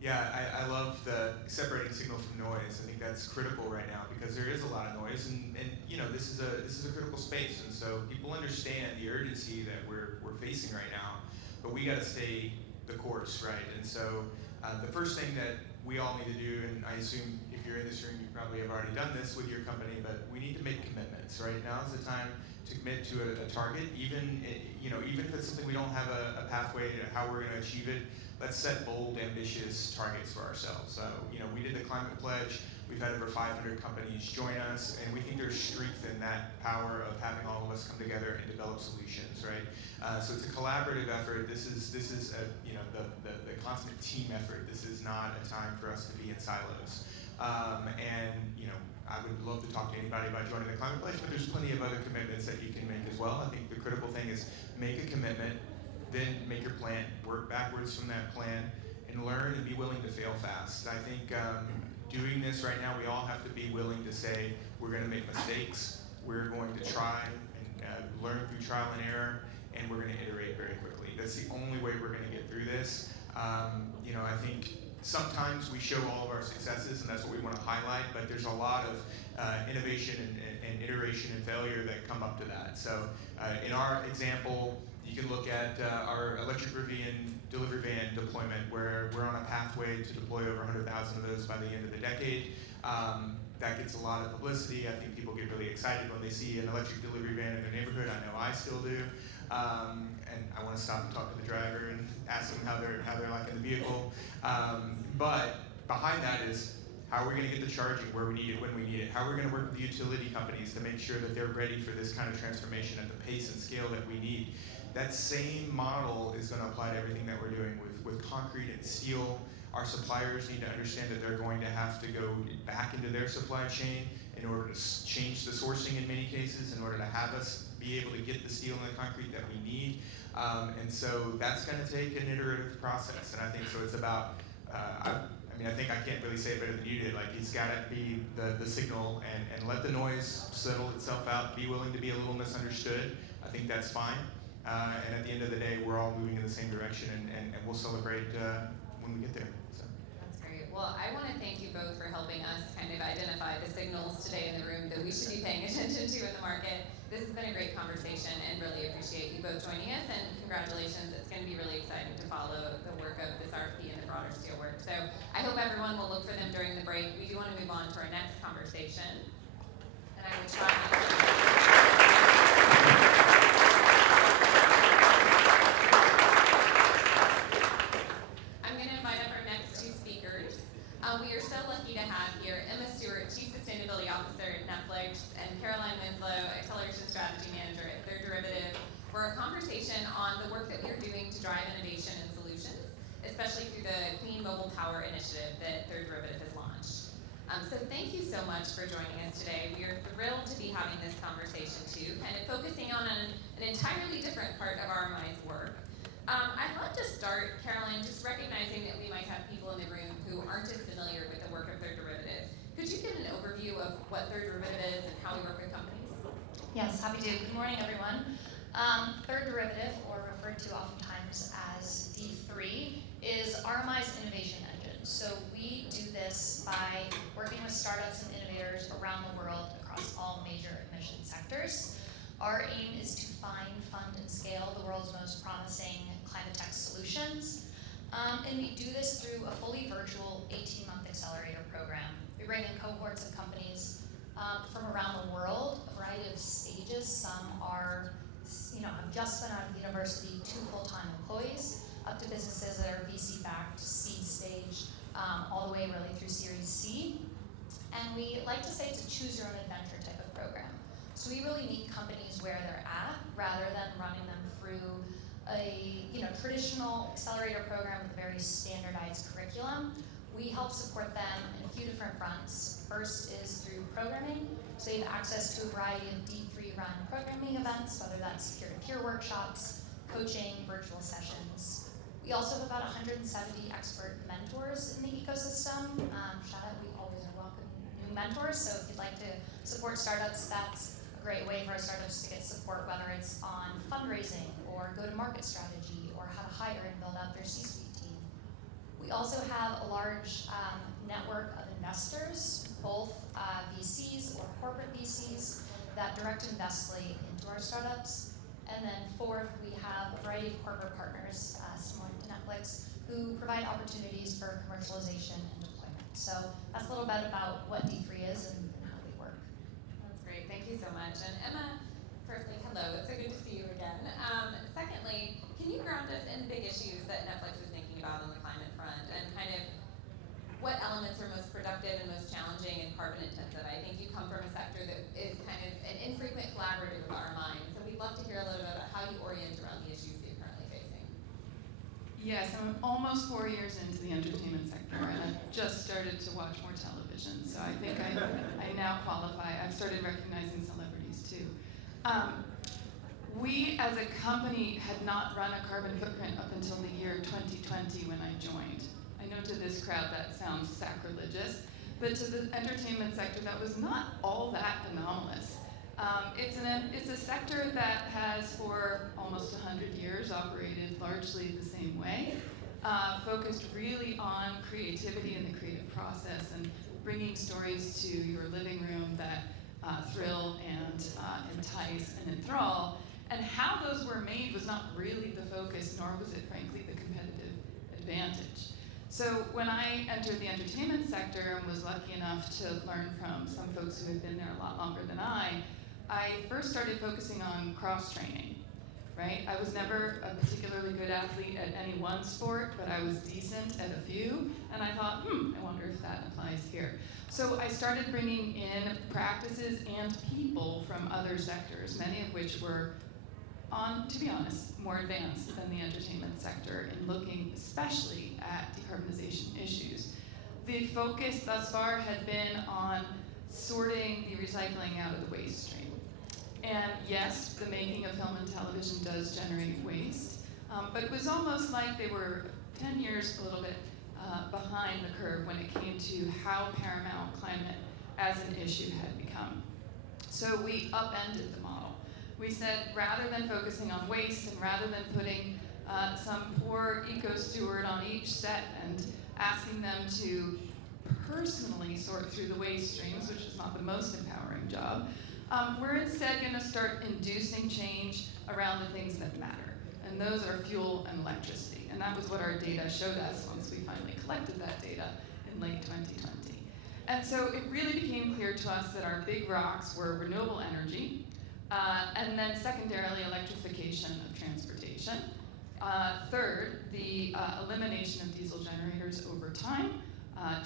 Yeah, I love the separating signal from noise. I think that's critical right now because there is a lot of noise, and this is a critical space, and so people understand the urgency that we're facing right now, but we got to stay the course, right? And so the first thing that we all need to do, and I assume if you're in this room, you probably have already done this with your company, but we need to make commitments, right? Now is the time to commit to a target, even if it's something we don't have a pathway to how we're going to achieve it. Let's set bold, ambitious targets for ourselves. So, we did the Climate Pledge. We've had over 500 companies join us, and we think there's strength in that power of having all of us come together and develop solutions, right? So it's a collaborative effort. This is the constant team effort. This is not a time for us to be in silos. And I would love to talk to anybody about joining the Climate Pledge, but there's plenty of other commitments that you can make as well. I think the critical thing is make a commitment, then make your plan, work backwards from that plan, and learn and be willing to fail fast. I think doing this right now, we all have to be willing to say, we're going to make mistakes, we're going to try and learn through trial and error, and we're going to iterate very quickly. That's the only way we're going to get through this. I think sometimes we show all of our successes, and that's what we want to highlight, but there's a lot of innovation and iteration and failure that come up to that. So in our example, you can look at our electric delivery van deployment, where we're on a pathway to deploy over 100,000 of those by the end of the decade. That gets a lot of publicity. I think people get really excited when they see an electric delivery van in their neighborhood. I know I still do. And I want to stop and talk to the driver and ask them how they're liking the vehicle. But behind that is, how are we going to get the charging where we need it, when we need it? How are we going to work with the utility companies to make sure that they're ready for this kind of transformation at the pace and scale that we need? That same model is going to apply to everything that we're doing with concrete and steel. Our suppliers need to understand that they're going to have to go back into their supply chain in order to change the sourcing in many cases, in order to have us be able to get the steel and the concrete that we need. And so that's going to take an iterative process. And I think so it's about, I think I can't really say it better than you did. Like, it's got to be the signal and let the noise settle itself out. Be willing to be a little misunderstood. I think that's fine. And at the end of the day, we're all moving in the same direction, and we'll celebrate when we get there. So. That's great. Well, I want to thank you both for helping us kind of identify the signals today in the room that we should be paying attention to in the market. This has been a great conversation, and really appreciate you both joining us, and congratulations. It's going to be really exciting to follow the work of this RFP and the broader steel work. So I hope everyone will look for them during the break. We do want to move on to our next conversation. And I will try I'm going to invite up our next two speakers. We are so lucky to have here Emma Stewart, Chief Sustainability Officer at Netflix, and Caroline Winslow, Acceleration Strategy Manager at Third Derivative, for a conversation on the work that we are doing to drive innovation and solutions, especially through the Clean Mobile Power Initiative that Third Derivative has launched. So thank you so much for joining us today. We are thrilled to be having this conversation too, kind of focusing on an entirely different part of RMI's work. I'd love to start, Caroline, just recognizing that we might have people in the room who aren't as familiar with the work of Third Derivative. Could you give an overview of what Third Derivative is and how we work with companies? Yes, happy to. Good morning, everyone. Third Derivative, or referred to oftentimes as D3, is RMI's innovation engine. So we do this by working with startups and innovators around the world across all major emission sectors. Our aim is to find, fund, and scale the world's most promising climate tech solutions. And we do this through a fully virtual 18-month accelerator program. We bring in cohorts of companies from around the world, a variety of stages. Some are, have just been out of university, 2 full-time employees, up to businesses that are VC-backed, seed stage, all the way really through Series C. And we like to say it's a choose-your-own-adventure type of program. So we really meet companies where they're at, rather than running them through a traditional accelerator program with a very standardized curriculum. We help support them in a few different fronts. First is through programming. So they have access to a variety of D3-run programming events, whether that's peer-to-peer workshops, coaching, virtual sessions. We also have about 170 expert mentors in the ecosystem. Shout out, we always welcome new mentors. So if you'd like to support startups, that's a great way for our startups to get support, whether it's on fundraising or go-to-market strategy or how to hire and build out their C-suite team. We also have a large network of investors, both VCs or corporate VCs, that direct investly into our startups. And then fourth, we have a variety of corporate partners, similar to Netflix, who provide opportunities for commercialization and deployment. So that's a little bit about what D3 is and how we work. That's great. Thank you so much. And Emma, firstly, hello. It's so good to see you again. Secondly, can you ground us in the big issues that Netflix is thinking about on the climate front, and kind of what elements are most productive and most challenging and carbon intensive? I think you come from a sector that is kind of an infrequent collaborator of RMI, so we'd love to hear a little bit about how you orient around the issues that you're currently facing. Yes, I'm almost 4 years into the entertainment sector, and I've just started to watch more television, so I think I now qualify. I've started recognizing celebrities too. We as a company had not run a carbon footprint up until the year 2020 when I joined. I know to this crowd that sounds sacrilegious, but to the entertainment sector that was not all that anomalous. It's a sector that has for almost 100 years operated largely the same way, focused really on creativity and the creative process and bringing stories to your living room that thrill and entice and enthrall. And how those were made was not really the focus, nor was it, frankly, the competitive advantage. So when I entered the entertainment sector and was lucky enough to learn from some folks who had been there a lot longer than I first started focusing on cross-training, right? I was never a particularly good athlete at any one sport, but I was decent at a few, and I thought, I wonder if that applies here. So I started bringing in practices and people from other sectors, many of which were, to be honest, more advanced than the entertainment sector in looking especially at decarbonization issues. The focus thus far had been on sorting the recycling out of the waste stream. And yes, the making of film and television does generate waste, but it was almost like they were 10 years a little bit behind the curve when it came to how paramount climate as an issue had become. So we upended the model. We said, rather than focusing on waste and rather than putting some poor eco-steward on each set and asking them to personally sort through the waste streams, which is not the most empowering job, we're instead going to start inducing change around the things that matter. And those are fuel and electricity. And that was what our data showed us once we finally collected that data in late 2020. And so it really became clear to us that our big rocks were renewable energy, and then secondarily electrification of transportation. Third, the elimination of diesel generators over time.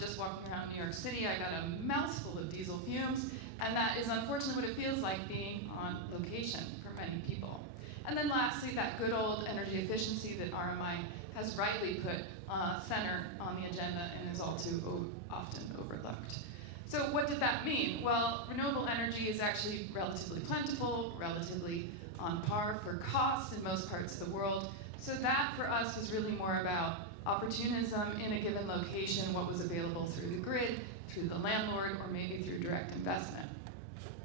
Just walking around New York City, I got a mouthful of diesel fumes, and that is unfortunately what it feels like being on location for many people. And then lastly, that good old energy efficiency that RMI has rightly put center on the agenda and is all too often overlooked. So what did that mean? Well, renewable energy is actually relatively plentiful, relatively on par for cost in most parts of the world. So that for us was really more about opportunism in a given location, what was available through the grid, through the landlord, or maybe through direct investment.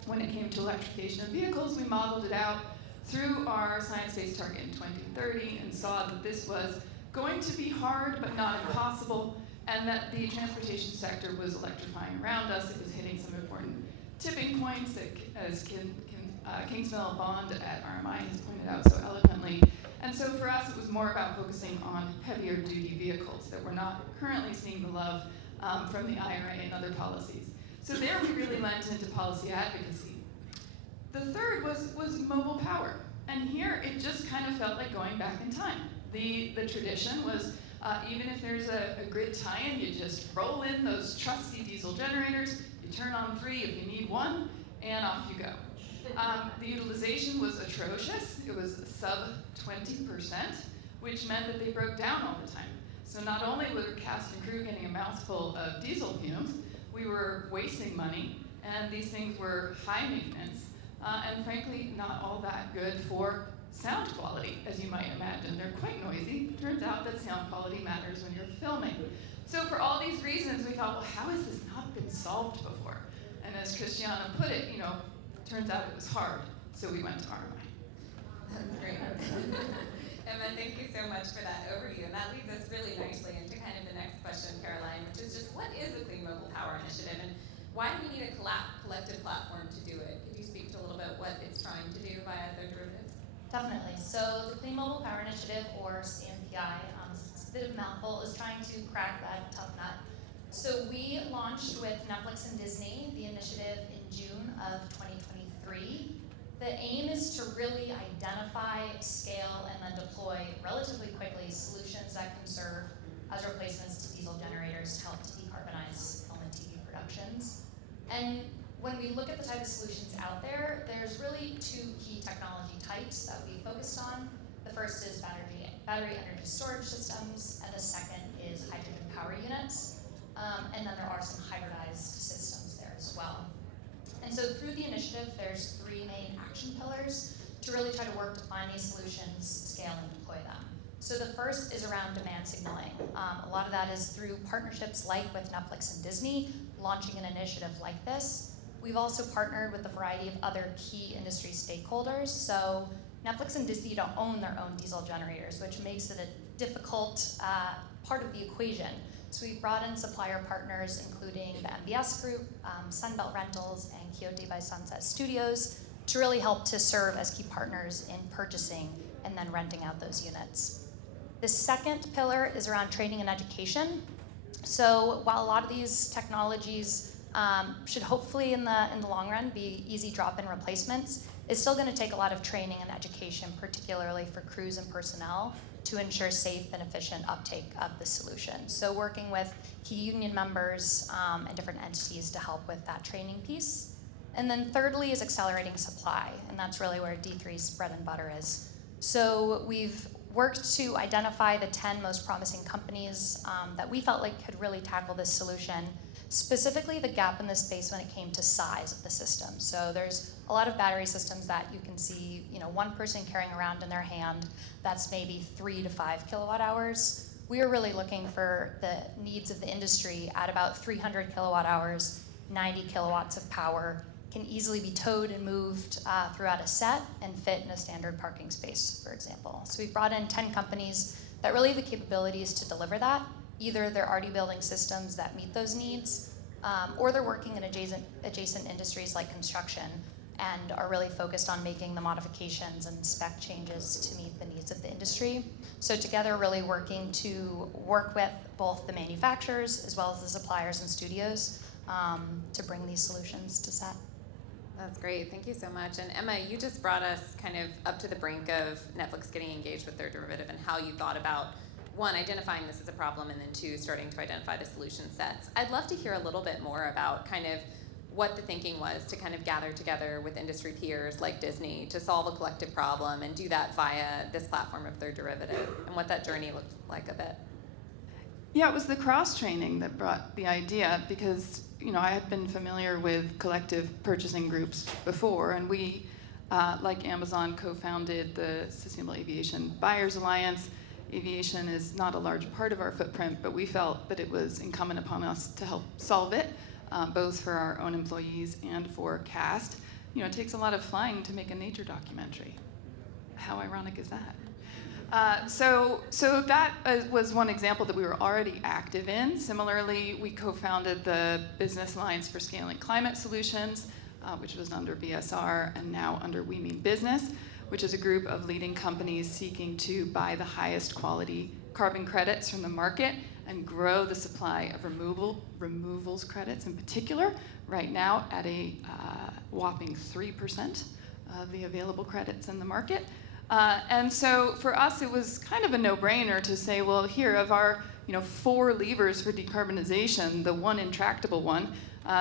When it came to electrification of vehicles, we modeled it out through our science-based target in 2030 and saw that this was going to be hard but not impossible, and that the transportation sector was electrifying around us. It was hitting some important tipping points that, as Kingsmill Bond at RMI has pointed out so eloquently. And so for us, it was more about focusing on heavier duty vehicles that were not currently seeing the love from the IRA and other policies. So there we really lent into policy advocacy. The third was mobile power. And here it just kind of felt like going back in time. The tradition was, even if there's a grid tie-in, you just roll in those trusty diesel generators, you turn on 3 if you need 1, and off you go. The utilization was atrocious. It was sub 20%, which meant that they broke down all the time. So not only were cast and crew getting a mouthful of diesel fumes, we were wasting money, and these things were high maintenance, and frankly, not all that good for sound quality, as you might imagine. They're quite noisy. Turns out that sound quality matters when you're filming. So for all these reasons, we thought, well, how has this not been solved before? And as Christiana put it, turns out it was hard, so we went to RMI. That's great. Emma, thank you so much for that overview. And that leads us really nicely into kind of the next question, Caroline, which is just what is the Clean Mobile Power Initiative, and why do we need a collective platform to do it? Could you speak to a little bit what it's trying to do via their derivatives? Definitely. So the Clean Mobile Power Initiative, or CMPI, it's a bit of a mouthful, is trying to crack that tough nut. So we launched with Netflix and Disney the initiative in June of 2023. The aim is to really identify, scale, and then deploy relatively quickly solutions that can serve as replacements to diesel generators to help to decarbonize film and TV productions. And when we look at the type of solutions out there, there's really 2 key technology types that we focused on. The first is battery energy storage systems, and the second is hydrogen power units. And then there are some hybridized systems there as well. And so through the initiative, there's 3 main action pillars to really try to work to find these solutions, scale, and deploy them. So the first is around demand signaling. A lot of that is through partnerships like with Netflix and Disney, launching an initiative like this. We've also partnered with a variety of other key industry stakeholders. So Netflix and Disney don't own their own diesel generators, which makes it a difficult part of the equation. So we've brought in supplier partners, including the MBS Group, Sunbelt Rentals, and Quixote by Sunset Studios, to really help to serve as key partners in purchasing and then renting out those units. The second pillar is around training and education. So while a lot of these technologies should hopefully in the long run be easy drop-in replacements, it's still going to take a lot of training and education, particularly for crews and personnel, to ensure safe and efficient uptake of the solution. So working with key union members and different entities to help with that training piece. And then thirdly is accelerating supply, and that's really where D3's bread and butter is. So we've worked to identify the 10 most promising companies that we felt like could really tackle this solution, specifically the gap in the space when it came to size of the system. So there's a lot of battery systems that you can see, one person carrying around in their hand, that's maybe 3 to 5 kilowatt hours. We are really looking for the needs of the industry at about 300 kilowatt hours, 90 kilowatts of power, can easily be towed and moved throughout a set and fit in a standard parking space, for example. So we've brought in 10 companies that really have the capabilities to deliver that. Either they're already building systems that meet those needs, or they're working in adjacent industries like construction and are really focused on making the modifications and spec changes to meet the needs of the industry. So together, really working to work with both the manufacturers as well as the suppliers and studios to bring these solutions to set. That's great. Thank you so much. And Emma, you just brought us kind of up to the brink of Netflix getting engaged with their derivative and how you thought about, one, identifying this as a problem, and then two, starting to identify the solution sets. I'd love to hear a little bit more about kind of what the thinking was to kind of gather together with industry peers like Disney to solve a collective problem and do that via this platform of their derivative, and what that journey looked like a bit. Yeah, it was the cross-training that brought the idea, because I had been familiar with collective purchasing groups before, and we, like Amazon, co-founded the Sustainable Aviation Buyers Alliance. Aviation is not a large part of our footprint, but we felt that it was incumbent upon us to help solve it, both for our own employees and for CAST. It takes a lot of flying to make a nature documentary. How ironic is that? So that was one example that we were already active in. Similarly, we co-founded the Business Alliance for Scaling Climate Solutions, which was under BSR and now under We Mean Business, which is a group of leading companies seeking to buy the highest quality carbon credits from the market and grow the supply of removals credits in particular, right now at a whopping 3% of the available credits in the market. And so for us, it was kind of a no-brainer to say, well, here, of our 4 levers for decarbonization, the one intractable one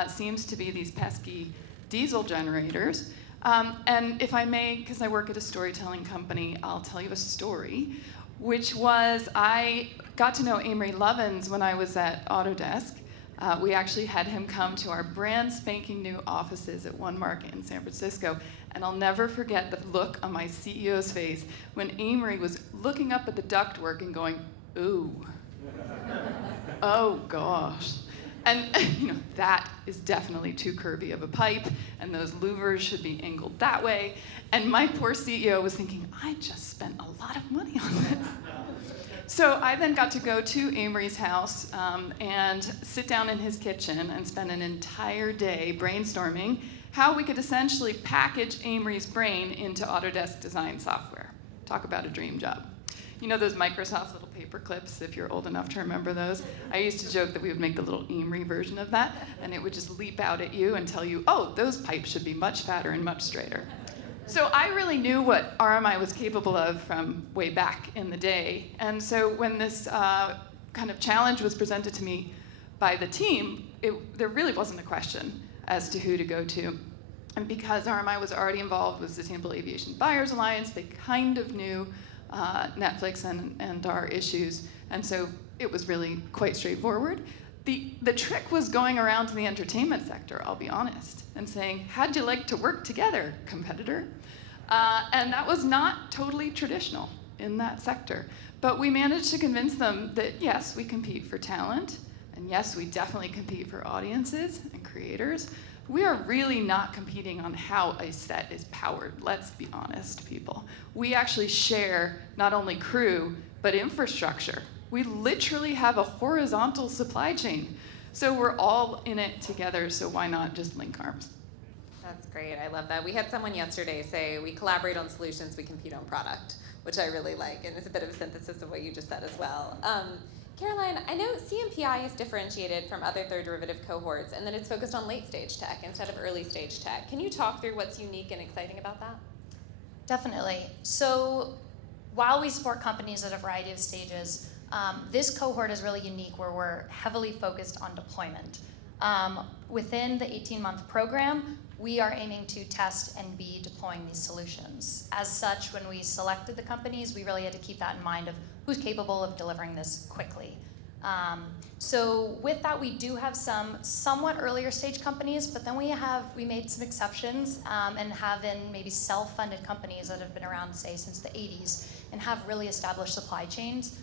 seems to be these pesky diesel generators. And if I may, because I work at a storytelling company, I'll tell you a story, which was I got to know Amory Lovins when I was at Autodesk. We actually had him come to our brand spanking new offices at One Market in San Francisco. And I'll never forget the look on my CEO's face when Amory was looking up at the ductwork and going, ooh, oh gosh. And that is definitely too curvy of a pipe, and those louvers should be angled that way. And my poor CEO was thinking, I just spent a lot of money on this. So I then got to go to Amory's house and sit down in his kitchen and spend an entire day brainstorming how we could essentially package Amory's brain into Autodesk design software. Talk about a dream job. Those Microsoft little paper clips, if you're old enough to remember those? I used to joke that we would make the little Amory version of that, and it would just leap out at you and tell you, oh, those pipes should be much fatter and much straighter. So I really knew what RMI was capable of from way back in the day. And so when this kind of challenge was presented to me by the team, there really wasn't a question as to who to go to. And because RMI was already involved with Sustainable Aviation Buyers Alliance, they kind of knew Netflix and our issues. And so it was really quite straightforward. The trick was going around to the entertainment sector, I'll be honest, and saying, how'd you like to work together, competitor? And that was not totally traditional in that sector. But we managed to convince them that yes, we compete for talent, and yes, we definitely compete for audiences and creators. We are really not competing on how a set is powered, let's be honest, people. We actually share not only crew, but infrastructure. We literally have a horizontal supply chain. So we're all in it together, so why not just link arms? That's great. I love that. We had someone yesterday say, we collaborate on solutions, we compete on product, which I really like, and it's a bit of a synthesis of what you just said as well. Caroline, I know CMPI is differentiated from other third derivative cohorts, and that it's focused on late stage tech instead of early stage tech. Can you talk through what's unique and exciting about that? Definitely. So while we support companies at a variety of stages, this cohort is really unique where we're heavily focused on deployment. Within the 18-month program, we are aiming to test and be deploying these solutions. As such, when we selected the companies, we really had to keep that in mind of who's capable of delivering this quickly. So with that, we do have some somewhat earlier stage companies, but then we made some exceptions and have in maybe self-funded companies that have been around, say, since the 80s and have really established supply chains,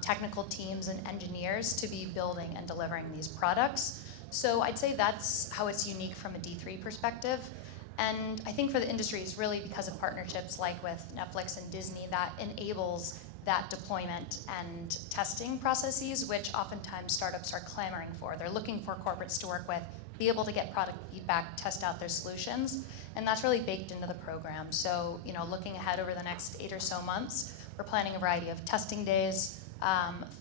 technical teams and engineers to be building and delivering these products. So I'd say that's how it's unique from a D3 perspective. And I think for the industry, it's really because of partnerships like with Netflix and Disney that enables that deployment and testing processes, which oftentimes startups are clamoring for. They're looking for corporates to work with, be able to get product feedback, test out their solutions, and that's really baked into the program. So, looking ahead over the next 8 or so months, we're planning a variety of testing days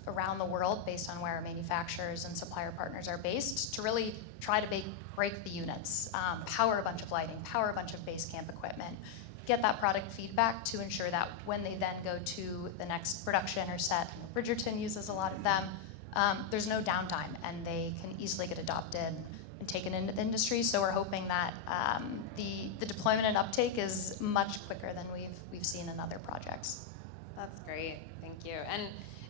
around the world based on where our manufacturers and supplier partners are based to really try to break the units, power a bunch of lighting, power a bunch of base camp equipment, get that product feedback to ensure that when they then go to the next production or set, Bridgerton uses a lot of them, there's no downtime and they can easily get adopted and taken into the industry. So we're hoping that the deployment and uptake is much quicker than we've seen in other projects. That's great, thank you. And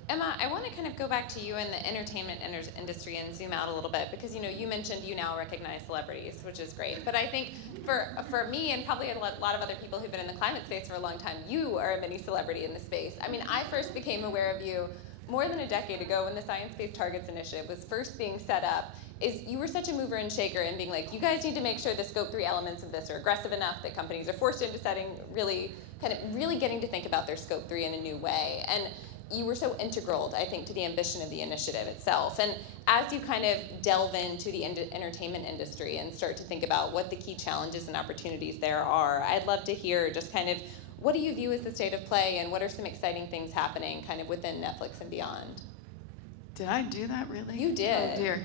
Emma, I want to kind of go back to you in the entertainment industry and zoom out a little bit because you mentioned you now recognize celebrities, which is great. But I think for me and probably a lot of other people who've been in the climate space for a long time, you are a mini celebrity in the space. I mean, I first became aware of you more than a decade ago when the Science-Based Targets Initiative was first being set up. Is you were such a mover and shaker in being like, you guys need to make sure the scope 3 elements of this are aggressive enough that companies are forced into setting really getting to think about their scope 3 in a new way. And you were so integral, I think, to the ambition of the initiative itself. And as you kind of delve into the entertainment industry and start to think about what the key challenges and opportunities there are, I'd love to hear just kind of what do you view as the state of play and what are some exciting things happening kind of within Netflix and beyond? Did I do that really? You did. Oh dear.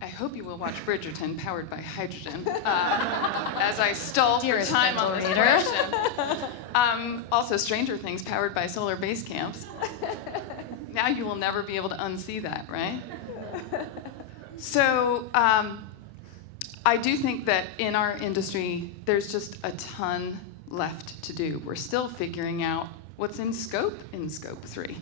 I hope you will watch Bridgerton, powered by hydrogen, as I stall for time on this question. Also, Stranger Things, powered by solar base camps. Now you will never be able to unsee that, right? So I do think that in our industry, there's just a ton left to do. We're still figuring out what's in scope 3.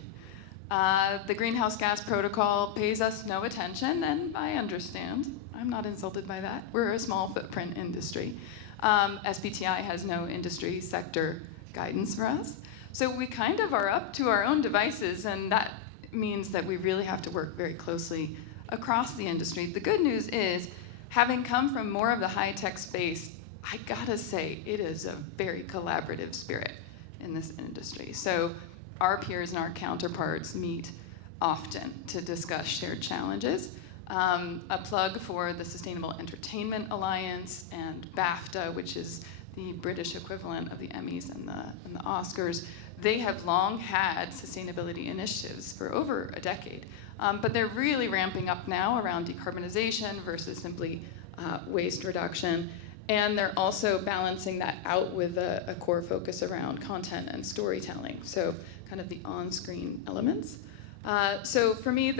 The greenhouse gas protocol pays us no attention, and I understand. I'm not insulted by that. We're a small footprint industry. SBTI has no industry sector guidance for us. So we kind of are up to our own devices, and that means that we really have to work very closely across the industry. The good news is, having come from more of the high-tech space, I gotta say, it is a very collaborative spirit in this industry. So our peers and our counterparts meet often to discuss shared challenges. A plug for the Sustainable Entertainment Alliance and BAFTA, which is the British equivalent of the Emmys and the Oscars. They have long had sustainability initiatives for over a decade, but they're really ramping up now around decarbonization versus simply waste reduction. And they're also balancing that out with a core focus around content and storytelling. So kind of the on-screen elements. So for me,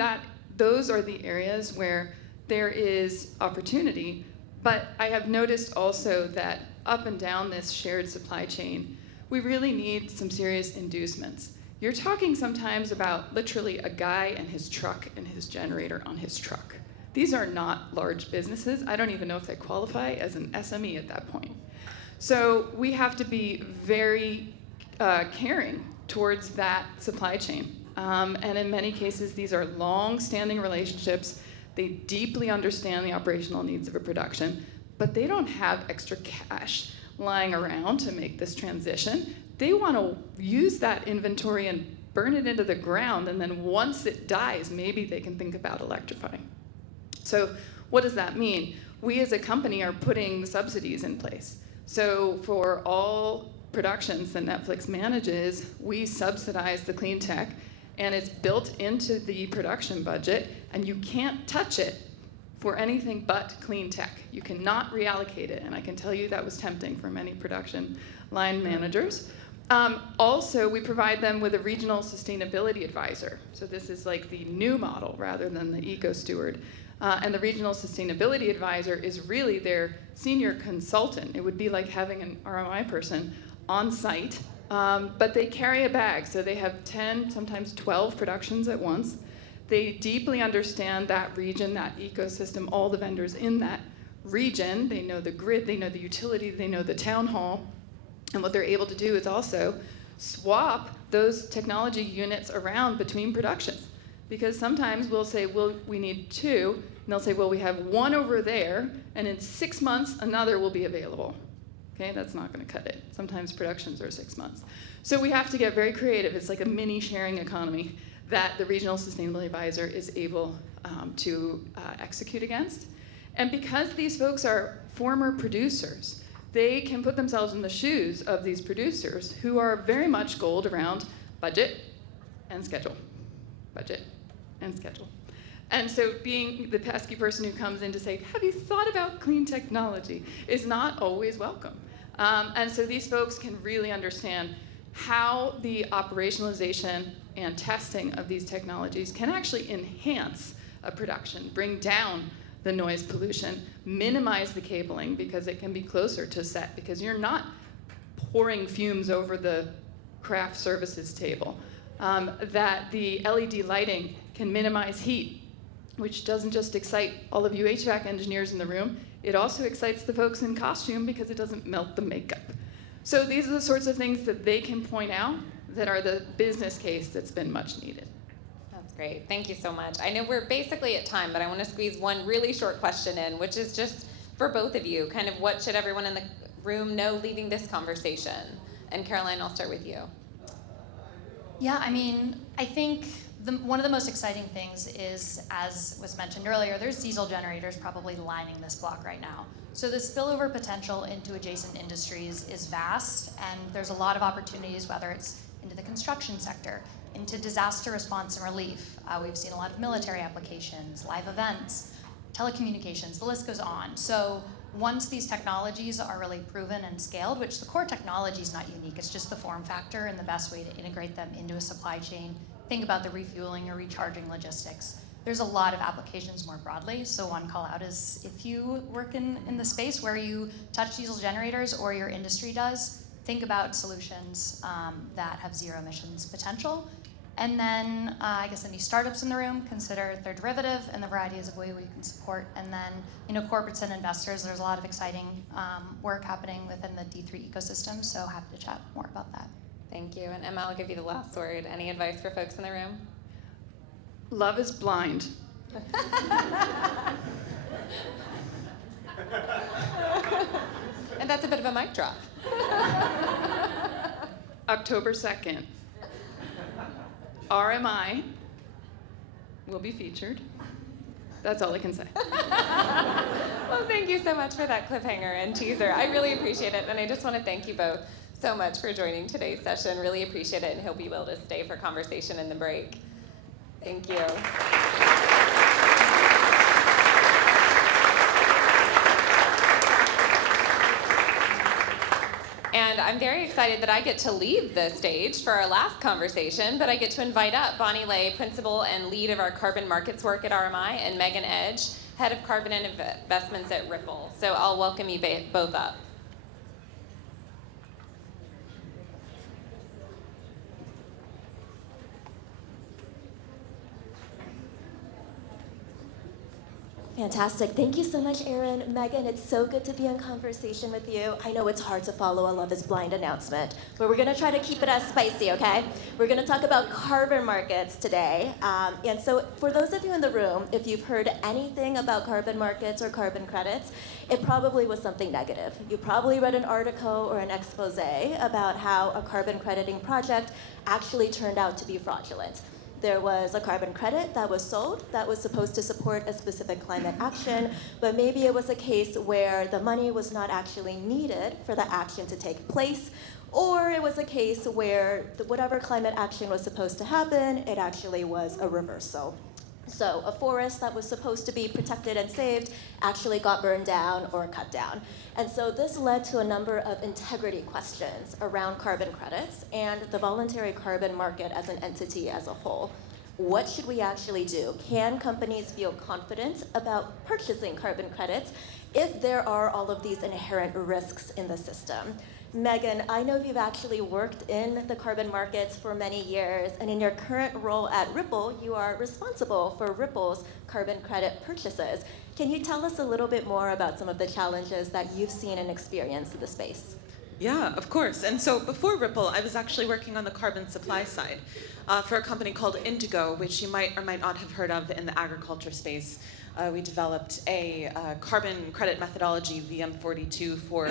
those are the areas where there is opportunity, but I have noticed also that up and down this shared supply chain, we really need some serious inducements. You're talking sometimes about literally a guy and his truck and his generator on his truck. These are not large businesses. I don't even know if they qualify as an SME at that point. So we have to be very caring towards that supply chain. And in many cases, these are long-standing relationships. They deeply understand the operational needs of a production, but they don't have extra cash lying around to make this transition. They want to use that inventory and burn it into the ground, and then once it dies, maybe they can think about electrifying. So what does that mean? We as a company are putting subsidies in place. So for all productions that Netflix manages, we subsidize the clean tech, and it's built into the production budget, and you can't touch it for anything but clean tech. You cannot reallocate it, and I can tell you that was tempting for many production line managers. Also, we provide them with a regional sustainability advisor. So this is like the new model rather than the eco-steward. And the regional sustainability advisor is really their senior consultant. It would be like having an RMI person on site, but they carry a bag. So they have 10, sometimes 12 productions at once. They deeply understand that region, that ecosystem, all the vendors in that region. They know the grid, they know the utility, they know the town hall. And what they're able to do is also swap those technology units around between productions. Because sometimes we'll say, well, we need 2, and they'll say, well, we have 1 over there, and in 6 months, another will be available. Okay, that's not gonna cut it. Sometimes productions are 6 months. So we have to get very creative. It's like a mini sharing economy that the regional sustainability advisor is able to execute against. And because these folks are former producers, they can put themselves in the shoes of these producers who are very much goaled around budget and schedule. Budget and schedule. And so being the pesky person who comes in to say, have you thought about clean technology, is not always welcome. And so these folks can really understand how the operationalization and testing of these technologies can actually enhance a production, bring down the noise pollution, minimize the cabling because it can be closer to set because you're not pouring fumes over the craft services table. That the LED lighting can minimize heat, which doesn't just excite all of you HVAC engineers in the room, it also excites the folks in costume because it doesn't melt the makeup. So these are the sorts of things that they can point out that are the business case that's been much needed. That's great. Thank you so much. I know we're basically at time, but I want to squeeze one really short question in, which is just for both of you, kind of what should everyone in the room know leaving this conversation? And Caroline, I'll start with you. Yeah, I mean, I think one of the most exciting things is, as was mentioned earlier, there's diesel generators probably lining this block right now. So the spillover potential into adjacent industries is vast, and there's a lot of opportunities, whether it's into the construction sector, into disaster response and relief. We've seen a lot of military applications, live events, telecommunications, the list goes on. So once these technologies are really proven and scaled, which the core technology is not unique, it's just the form factor and the best way to integrate them into a supply chain. Think about the refueling or recharging logistics. There's a lot of applications more broadly, so one call out is if you work in the space where you touch diesel generators or your industry does, think about solutions that have zero emissions potential. And then I guess any startups in the room, consider their derivative and the varieties of ways we can support. And then corporates and investors, there's a lot of exciting work happening within the D3 ecosystem, so happy to chat more about that. Thank you. And Emma, I'll give you the last word. Any advice for folks in the room? Love is blind. And that's a bit of a mic drop. October 2nd. RMI will be featured. That's all I can say. Well, thank you so much for that cliffhanger and teaser. I really appreciate it, and I just want to thank you both so much for joining today's session. Really appreciate it, and hope you will to stay for conversation in the break. Thank you. And I'm very excited that I get to leave the stage for our last conversation, but I get to invite up Bonnie Lay, Principal and Lead of our Carbon Markets work at RMI, and Megan Edge, Head of Carbon and Investments at Ripple. So I'll welcome you both up. Fantastic. Thank you so much, Erin. Megan, it's so good to be in conversation with you. I know it's hard to follow a Love is Blind announcement, but we're going to try to keep it as spicy, okay? We're going to talk about carbon markets today. And so for those of you in the room, if you've heard anything about carbon markets or carbon credits, it probably was something negative. You probably read an article or an expose about how a carbon crediting project actually turned out to be fraudulent. There was a carbon credit that was sold that was supposed to support a specific climate action, but maybe it was a case where the money was not actually needed for the action to take place, or it was a case where whatever climate action was supposed to happen, it actually was a reversal. So a forest that was supposed to be protected and saved actually got burned down or cut down. And so this led to a number of integrity questions around carbon credits and the voluntary carbon market as an entity as a whole. What should we actually do? Can companies feel confident about purchasing carbon credits if there are all of these inherent risks in the system? Megan, I know you've actually worked in the carbon markets for many years, and in your current role at Ripple, you are responsible for Ripple's carbon credit purchases. Can you tell us a little bit more about some of the challenges that you've seen and experienced in the space? Yeah, of course. And so before Ripple, I was actually working on the carbon supply side for a company called Indigo, which you might or might not have heard of in the agriculture space. We developed a carbon credit methodology, VM42, for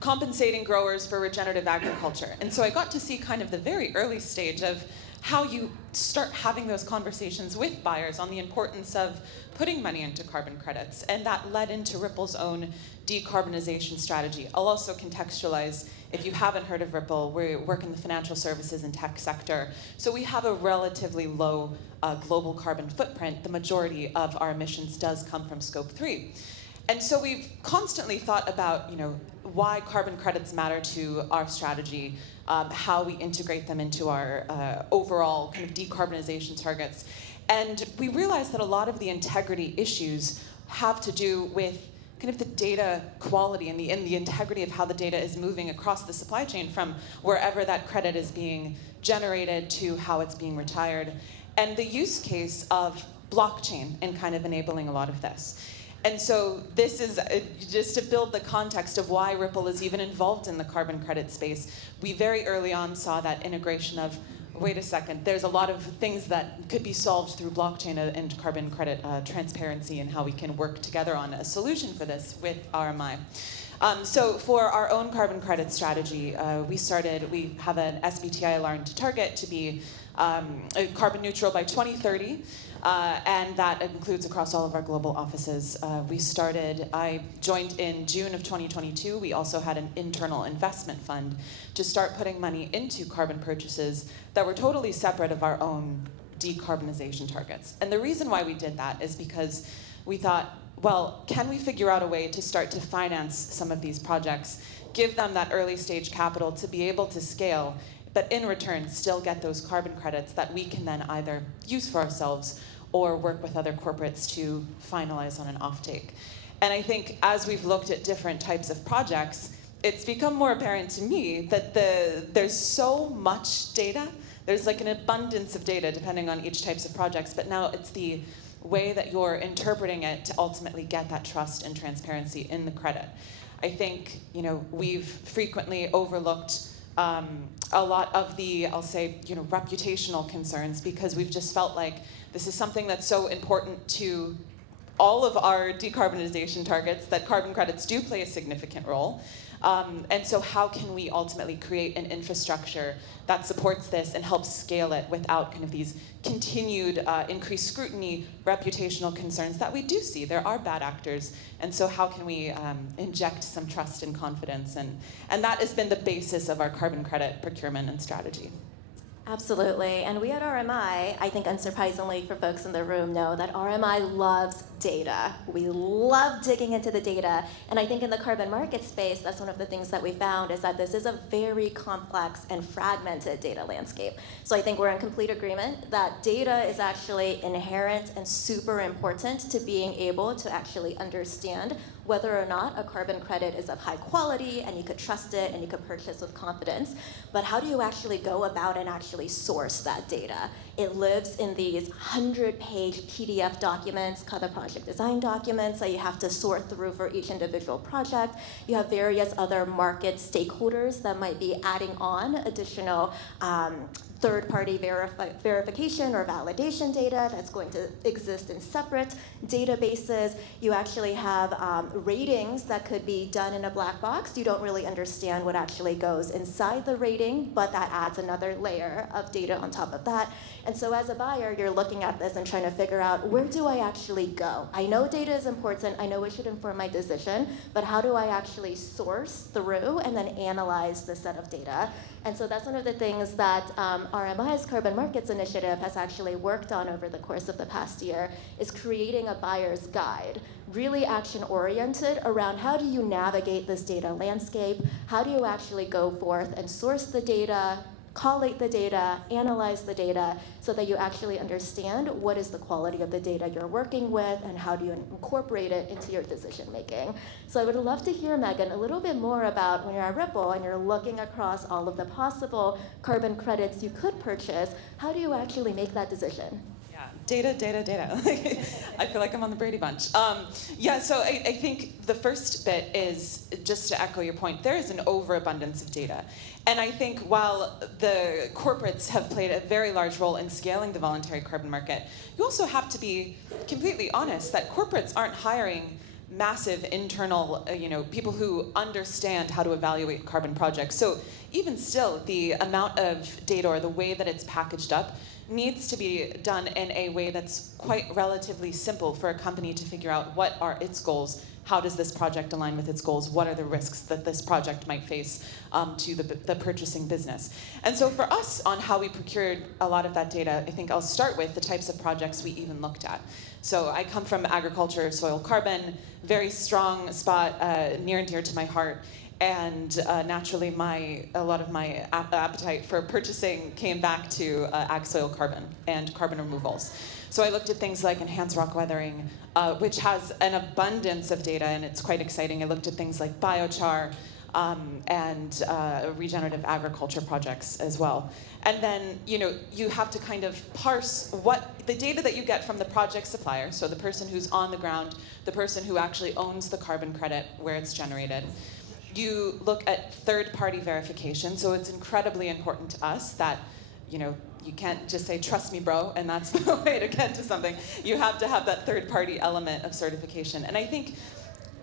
compensating growers for regenerative agriculture. And so I got to see kind of the very early stage of how you start having those conversations with buyers on the importance of putting money into carbon credits. And that led into Ripple's own decarbonization strategy. I'll also contextualize, if you haven't heard of Ripple, we work in the financial services and tech sector. So we have a relatively low global carbon footprint. The majority of our emissions does come from scope 3. And so we've constantly thought about, why carbon credits matter to our strategy, how we integrate them into our overall kind of decarbonization targets. And we realized that a lot of the integrity issues have to do with kind of the data quality and the integrity of how the data is moving across the supply chain from wherever that credit is being generated to how it's being retired. And the use case of blockchain in kind of enabling a lot of this. And so this is just to build the context of why Ripple is even involved in the carbon credit space. We very early on saw that integration of, wait a second, there's a lot of things that could be solved through blockchain and carbon credit transparency and how we can work together on a solution for this with RMI. So for our own carbon credit strategy, we have an SBTi aligned target to be carbon neutral by 2030. And that includes across all of our global offices. I joined in June of 2022. We also had an internal investment fund to start putting money into carbon purchases that were totally separate of our own decarbonization targets. And the reason why we did that is because we thought, well, can we figure out a way to start to finance some of these projects, give them that early stage capital to be able to scale, but in return still get those carbon credits that we can then either use for ourselves or work with other corporates to finalize on an offtake. And I think as we've looked at different types of projects, it's become more apparent to me that there's so much data. There's like an abundance of data depending on each types of projects, but now it's the way that you're interpreting it to ultimately get that trust and transparency in the credit. I think we've frequently overlooked a lot of the, I'll say, reputational concerns because we've just felt like this is something that's so important to all of our decarbonization targets that carbon credits do play a significant role. And so how can we ultimately create an infrastructure that supports this and helps scale it without kind of these continued increased scrutiny, reputational concerns that we do see. There are bad actors. And so how can we inject some trust and confidence? And that has been the basis of our carbon credit procurement and strategy. Absolutely, and we at RMI, I think unsurprisingly for folks in the room, know that RMI loves data. We love digging into the data, and I think in the carbon market space, that's one of the things that we found is that this is a very complex and fragmented data landscape. So I think we're in complete agreement that data is actually inherent and super important to being able to actually understand whether or not a carbon credit is of high quality and you could trust it and you could purchase with confidence. But how do you actually go about and actually source that data? It lives in these 100-page PDF documents, called the project design documents, that you have to sort through for each individual project. You have various other market stakeholders that might be adding on additional third-party verification or validation data that's going to exist in separate databases. You actually have ratings that could be done in a black box. You don't really understand what actually goes inside the rating, but that adds another layer of data on top of that. And so as a buyer, you're looking at this and trying to figure out, where do I actually go? I know data is important, I know it should inform my decision, but how do I actually source through and then analyze the set of data? And so that's one of the things that RMI's Carbon Markets Initiative has actually worked on over the course of the past year, is creating a buyer's guide, really action-oriented around how do you navigate this data landscape, how do you actually go forth and source the data, collate the data, analyze the data, so that you actually understand what is the quality of the data you're working with and how do you incorporate it into your decision making. So I would love to hear, Megan, a little bit more about when you're at Ripple and you're looking across all of the possible carbon credits you could purchase, how do you actually make that decision? Data. I feel like I'm on the Brady Bunch. So I think the first bit is, just to echo your point, there is an overabundance of data. And I think while the corporates have played a very large role in scaling the voluntary carbon market, you also have to be completely honest that corporates aren't hiring massive internal, people who understand how to evaluate carbon projects. So even still, the amount of data or the way that it's packaged up needs to be done in a way that's quite relatively simple for a company to figure out what are its goals, how does this project align with its goals, what are the risks that this project might face to the purchasing business. And so for us, on how we procured a lot of that data, I think I'll start with the types of projects we even looked at. So I come from agriculture, soil carbon, very strong spot, near and dear to my heart. And naturally, a lot of my appetite for purchasing came back to ag soil carbon and carbon removals. So I looked at things like enhanced rock weathering, which has an abundance of data, and it's quite exciting. I looked at things like biochar and regenerative agriculture projects as well. And then, you have to kind of parse what the data that you get from the project supplier, so the person who's on the ground, the person who actually owns the carbon credit where it's generated. You look at third-party verification, so it's incredibly important to us that, you can't just say, trust me, bro, and that's the way to get to something. You have to have that third-party element of certification. And I think,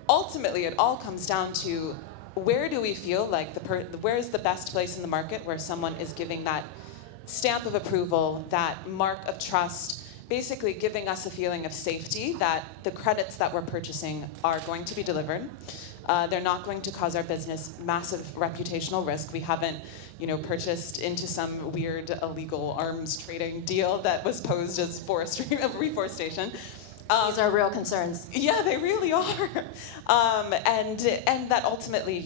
ultimately, it all comes down to, where do we feel like, where is the best place in the market where someone is giving that stamp of approval, that mark of trust, basically giving us a feeling of safety that the credits that we're purchasing are going to be delivered. They're not going to cause our business massive reputational risk. We haven't, purchased into some weird illegal arms trading deal that was posed as reforestation. These are real concerns. Yeah, they really are. And that ultimately,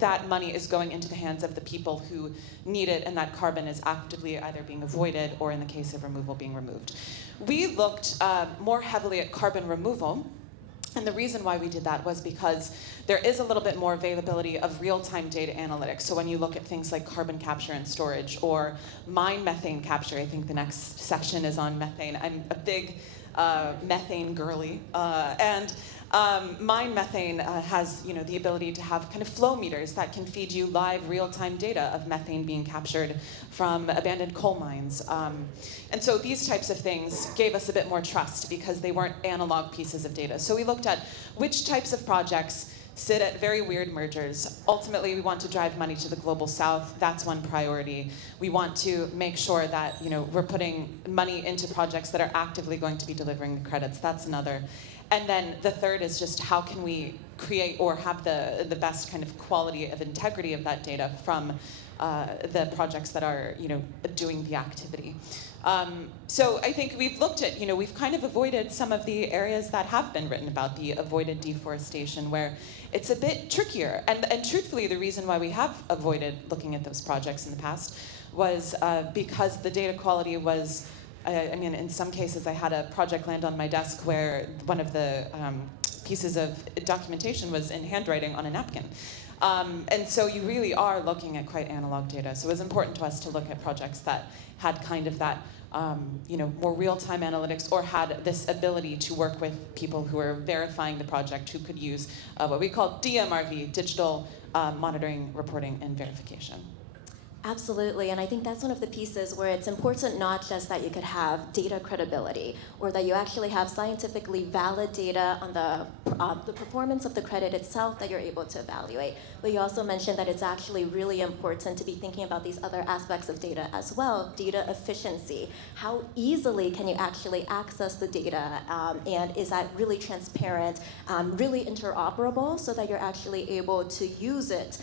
that money is going into the hands of the people who need it, and that carbon is actively either being avoided or, in the case of removal, being removed. We looked more heavily at carbon removal. And the reason why we did that was because there is a little bit more availability of real-time data analytics. So when you look at things like carbon capture and storage or mine methane capture, I think the next section is on methane. I'm a big methane girly. Mine methane has the ability to have kind of flow meters that can feed you live real-time data of methane being captured from abandoned coal mines. And so these types of things gave us a bit more trust because they weren't analog pieces of data. So we looked at which types of projects sit at very weird mergers. Ultimately, we want to drive money to the global south. That's one priority. We want to make sure that we're putting money into projects that are actively going to be delivering the credits. That's another. And then the third is just how can we create or have the best kind of quality of integrity of that data from the projects that are doing the activity. So I think we've looked at, we've kind of avoided some of the areas that have been written about, the avoided deforestation, where it's a bit trickier. And truthfully, the reason why we have avoided looking at those projects in the past was because the data quality was, in some cases, I had a project land on my desk where one of the pieces of documentation was in handwriting on a napkin. And so you really are looking at quite analog data. So it was important to us to look at projects that had kind of that more real-time analytics, or had this ability to work with people who are verifying the project, who could use what we call DMRV, digital monitoring, reporting, and verification. Absolutely, and I think that's one of the pieces where it's important not just that you could have data credibility, or that you actually have scientifically valid data on the performance of the credit itself that you're able to evaluate, but you also mentioned that it's actually really important to be thinking about these other aspects of data as well. Data efficiency, how easily can you actually access the data, and is that really transparent, really interoperable, so that you're actually able to use it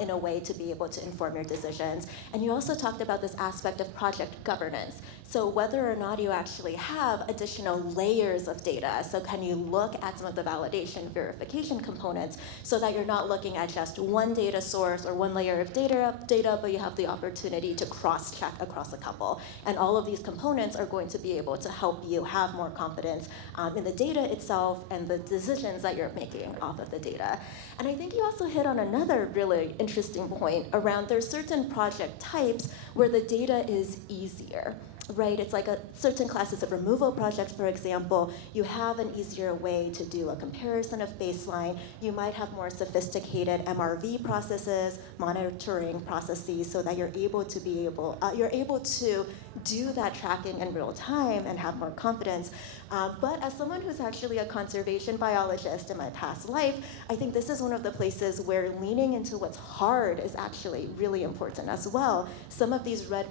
in a way to be able to inform your decisions. And you also talked about this aspect of project governance. So whether or not you actually have additional layers of data, so can you look at some of the validation verification components so that you're not looking at just one data source or one layer of data, but you have the opportunity to cross-check across a couple. And all of these components are going to be able to help you have more confidence in the data itself and the decisions that you're making off of the data. And I think you also hit on another really interesting point around there's certain project types where the data is easier. Right, it's like certain classes of removal projects, for example, you have an easier way to do a comparison of baseline. You might have more sophisticated MRV processes, monitoring processes, so that you're able to do that tracking in real time and have more confidence. But as someone who's actually a conservation biologist in my past life, I think this is one of the places where leaning into what's hard is actually really important as well. Some of these REDD+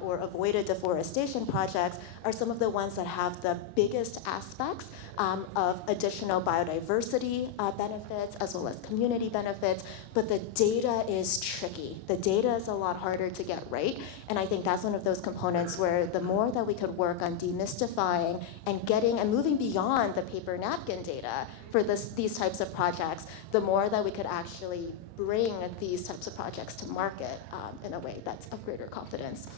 or avoided deforestation projects are some of the ones that have the biggest aspects of additional biodiversity benefits as well as community benefits, but the data is tricky. The data is a lot harder to get right, and I think that's one of those components where the more that we could work on demystifying and moving beyond the paper napkin data for these types of projects, the more that we could actually bring these types of projects to market in a way that's of greater confidence.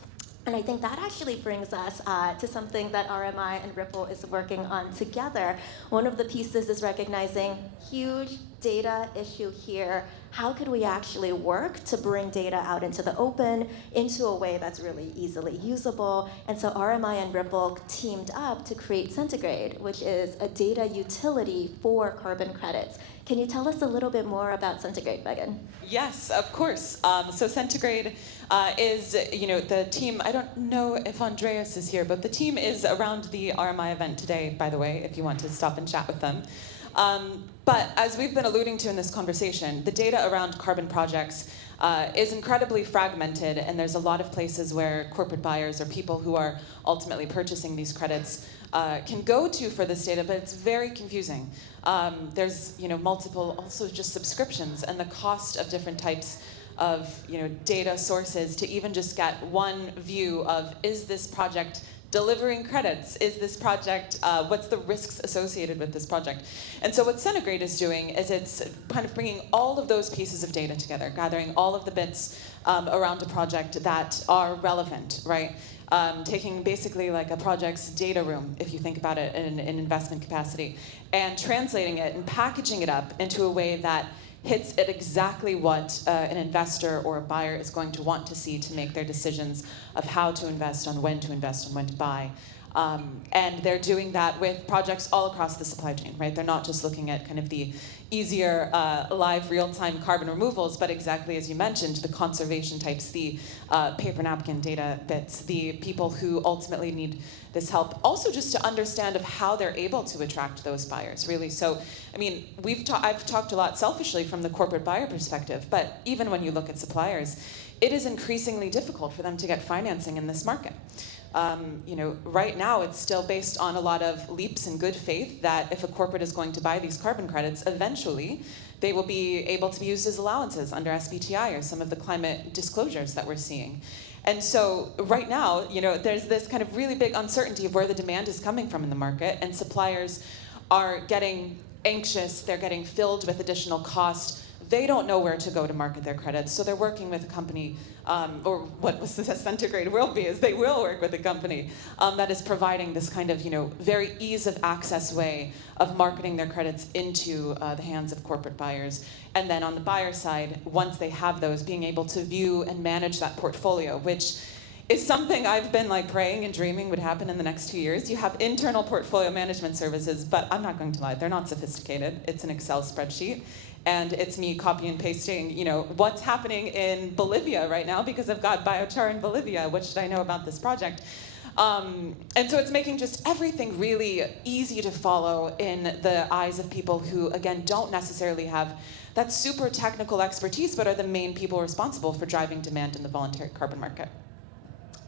And I think that actually brings us to something that RMI and Ripple is working on together. One of the pieces is recognizing huge data issue here. How could we actually work to bring data out into the open, into a way that's really easily usable? And so RMI and Ripple teamed up to create Centigrade, which is a data utility for carbon credits. Can you tell us a little bit more about Centigrade, Megan? Yes, of course. So Centigrade is, the team, I don't know if Andreas is here, but the team is around the RMI event today, by the way, if you want to stop and chat with them. But as we've been alluding to in this conversation, the data around carbon projects is incredibly fragmented, and there's a lot of places where corporate buyers or people who are ultimately purchasing these credits can go to for this data, but it's very confusing. There's multiple also just subscriptions, and the cost of different types of data sources to even just get one view of, is this project delivering credits? Is this project, what's the risks associated with this project? And so what Centigrade is doing is it's kind of bringing all of those pieces of data together, gathering all of the bits around a project that are relevant, right? Taking basically like a project's data room, if you think about it in investment capacity, and translating it and packaging it up into a way that hits at exactly what an investor or a buyer is going to want to see to make their decisions of how to invest, on when to invest, and when to buy. And they're doing that with projects all across the supply chain, right? They're not just looking at kind of the easier live real-time carbon removals, but exactly as you mentioned, the conservation types, the paper napkin data bits, the people who ultimately need this help. Also just to understand of how they're able to attract those buyers, really. So, I mean, I've talked a lot selfishly from the corporate buyer perspective, but even when you look at suppliers, it is increasingly difficult for them to get financing in this market. Right now it's still based on a lot of leaps in good faith that if a corporate is going to buy these carbon credits, eventually they will be able to be used as allowances under SBTI or some of the climate disclosures that we're seeing. And so right now, there's this kind of really big uncertainty of where the demand is coming from in the market, and suppliers are getting anxious, they're getting filled with additional cost they don't know where to go to market their credits, so they're working with a company, or what Centigrade will be, is they will work with a company that is providing this kind of, very ease of access way of marketing their credits into the hands of corporate buyers. And then on the buyer side, once they have those, being able to view and manage that portfolio, which is something I've been praying and dreaming would happen in the next 2 years. You have internal portfolio management services, but I'm not going to lie, they're not sophisticated. It's an Excel spreadsheet, and it's me copy and pasting, what's happening in Bolivia right now because I've got biochar in Bolivia. What should I know about this project? And so it's making just everything really easy to follow in the eyes of people who, again, don't necessarily have that super technical expertise, but are the main people responsible for driving demand in the voluntary carbon market.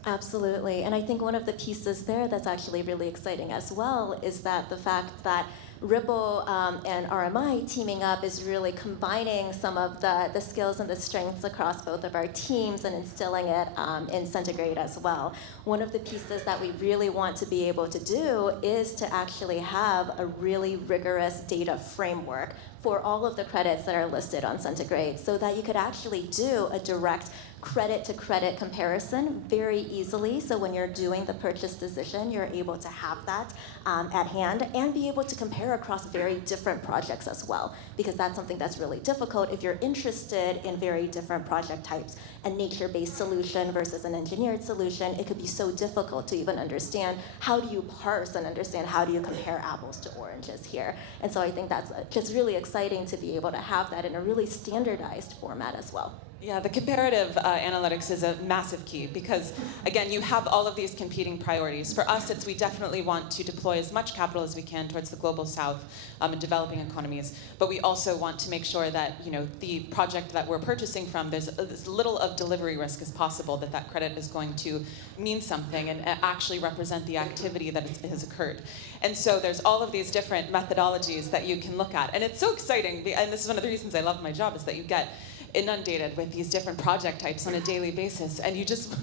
Absolutely, and I think one of the pieces there that's actually really exciting as well is that the fact that Ripple and RMI teaming up is really combining some of the skills and the strengths across both of our teams and instilling it in Centigrade as well. One of the pieces that we really want to be able to do is to actually have a really rigorous data framework for all of the credits that are listed on Centigrade so that you could actually do a direct credit to credit comparison very easily. So when you're doing the purchase decision, you're able to have that at hand and be able to compare across very different projects as well, because that's something that's really difficult if you're interested in very different project types. A nature-based solution versus an engineered solution, it could be so difficult to even understand how do you parse and understand how do you compare apples to oranges here. And so I think that's just really exciting to be able to have that in a really standardized format as well. Yeah, the comparative analytics is a massive key because, again, you have all of these competing priorities. For us, we definitely want to deploy as much capital as we can towards the global south and developing economies. But we also want to make sure that, the project that we're purchasing from, there's as little of delivery risk as possible, that credit is going to mean something and actually represent the activity that has occurred. And so there's all of these different methodologies that you can look at. And it's so exciting, and this is one of the reasons I love my job, is that you get inundated with these different project types on a daily basis, and you just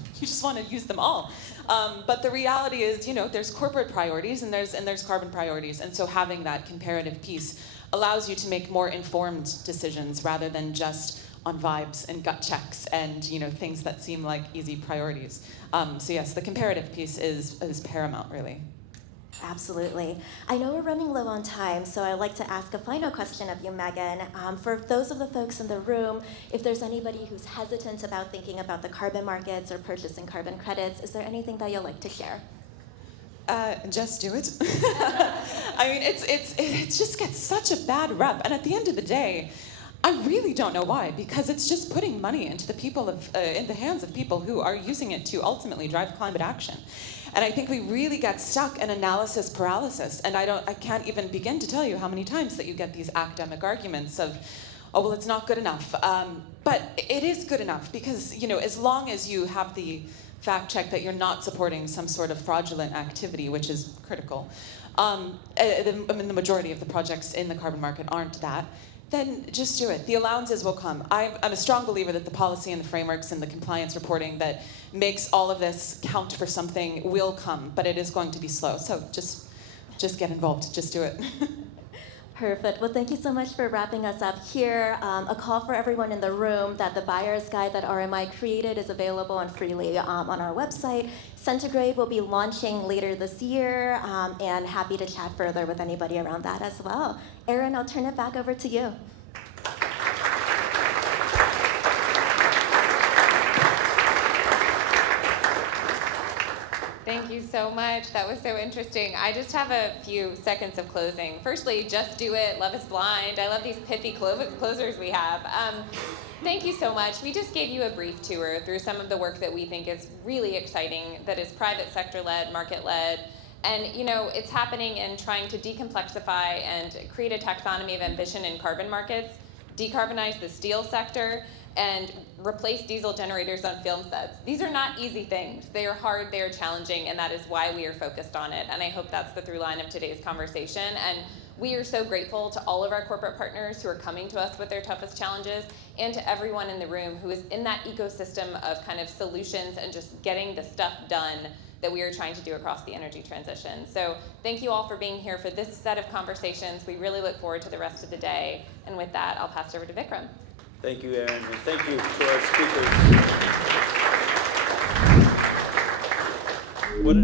want to use them all. But the reality is, there's corporate priorities and there's carbon priorities, and so having that comparative piece allows you to make more informed decisions rather than just on vibes and gut checks and things that seem like easy priorities. So yes, the comparative piece is paramount, really. Absolutely. I know we're running low on time, so I'd like to ask a final question of you, Megan. For those of the folks in the room, if there's anybody who's hesitant about thinking about the carbon markets or purchasing carbon credits, is there anything that you'd like to share? Just do it. I mean, it just gets such a bad rep, and at the end of the day, I really don't know why, because it's just putting money into in the hands of people who are using it to ultimately drive climate action. And I think we really get stuck in analysis paralysis. And I can't even begin to tell you how many times that you get these academic arguments of, oh, well, it's not good enough. But it is good enough because, as long as you have the fact check that you're not supporting some sort of fraudulent activity, which is critical, the majority of the projects in the carbon market aren't that, then just do it. The allowances will come. I'm a strong believer that the policy and the frameworks and the compliance reporting that makes all of this count for something will come, but it is going to be slow. So just get involved. Just do it. Perfect. Well, thank you so much for wrapping us up here. A call for everyone in the room that the buyer's guide that RMI created is available and freely on our website. Centigrade will be launching later this year, and happy to chat further with anybody around that as well. Erin, I'll turn it back over to you. Thank you so much. That was so interesting. I just have a few seconds of closing. Firstly, just do it. Love is blind. I love these pithy closers we have. Thank you so much. We just gave you a brief tour through some of the work that we think is really exciting, that is private sector-led, market-led, and it's happening in trying to decomplexify and create a taxonomy of ambition in carbon markets, decarbonize the steel sector, and replace diesel generators on film sets. These are not easy things. They are hard, they are challenging, and that is why we are focused on it. And I hope that's the through line of today's conversation. And we are so grateful to all of our corporate partners who are coming to us with their toughest challenges, and to everyone in the room who is in that ecosystem of kind of solutions and just getting the stuff done that we are trying to do across the energy transition. So thank you all for being here for this set of conversations. We really look forward to the rest of the day. And with that, I'll pass it over to Vikram. Thank you, Aaron, and thank you to our speakers. What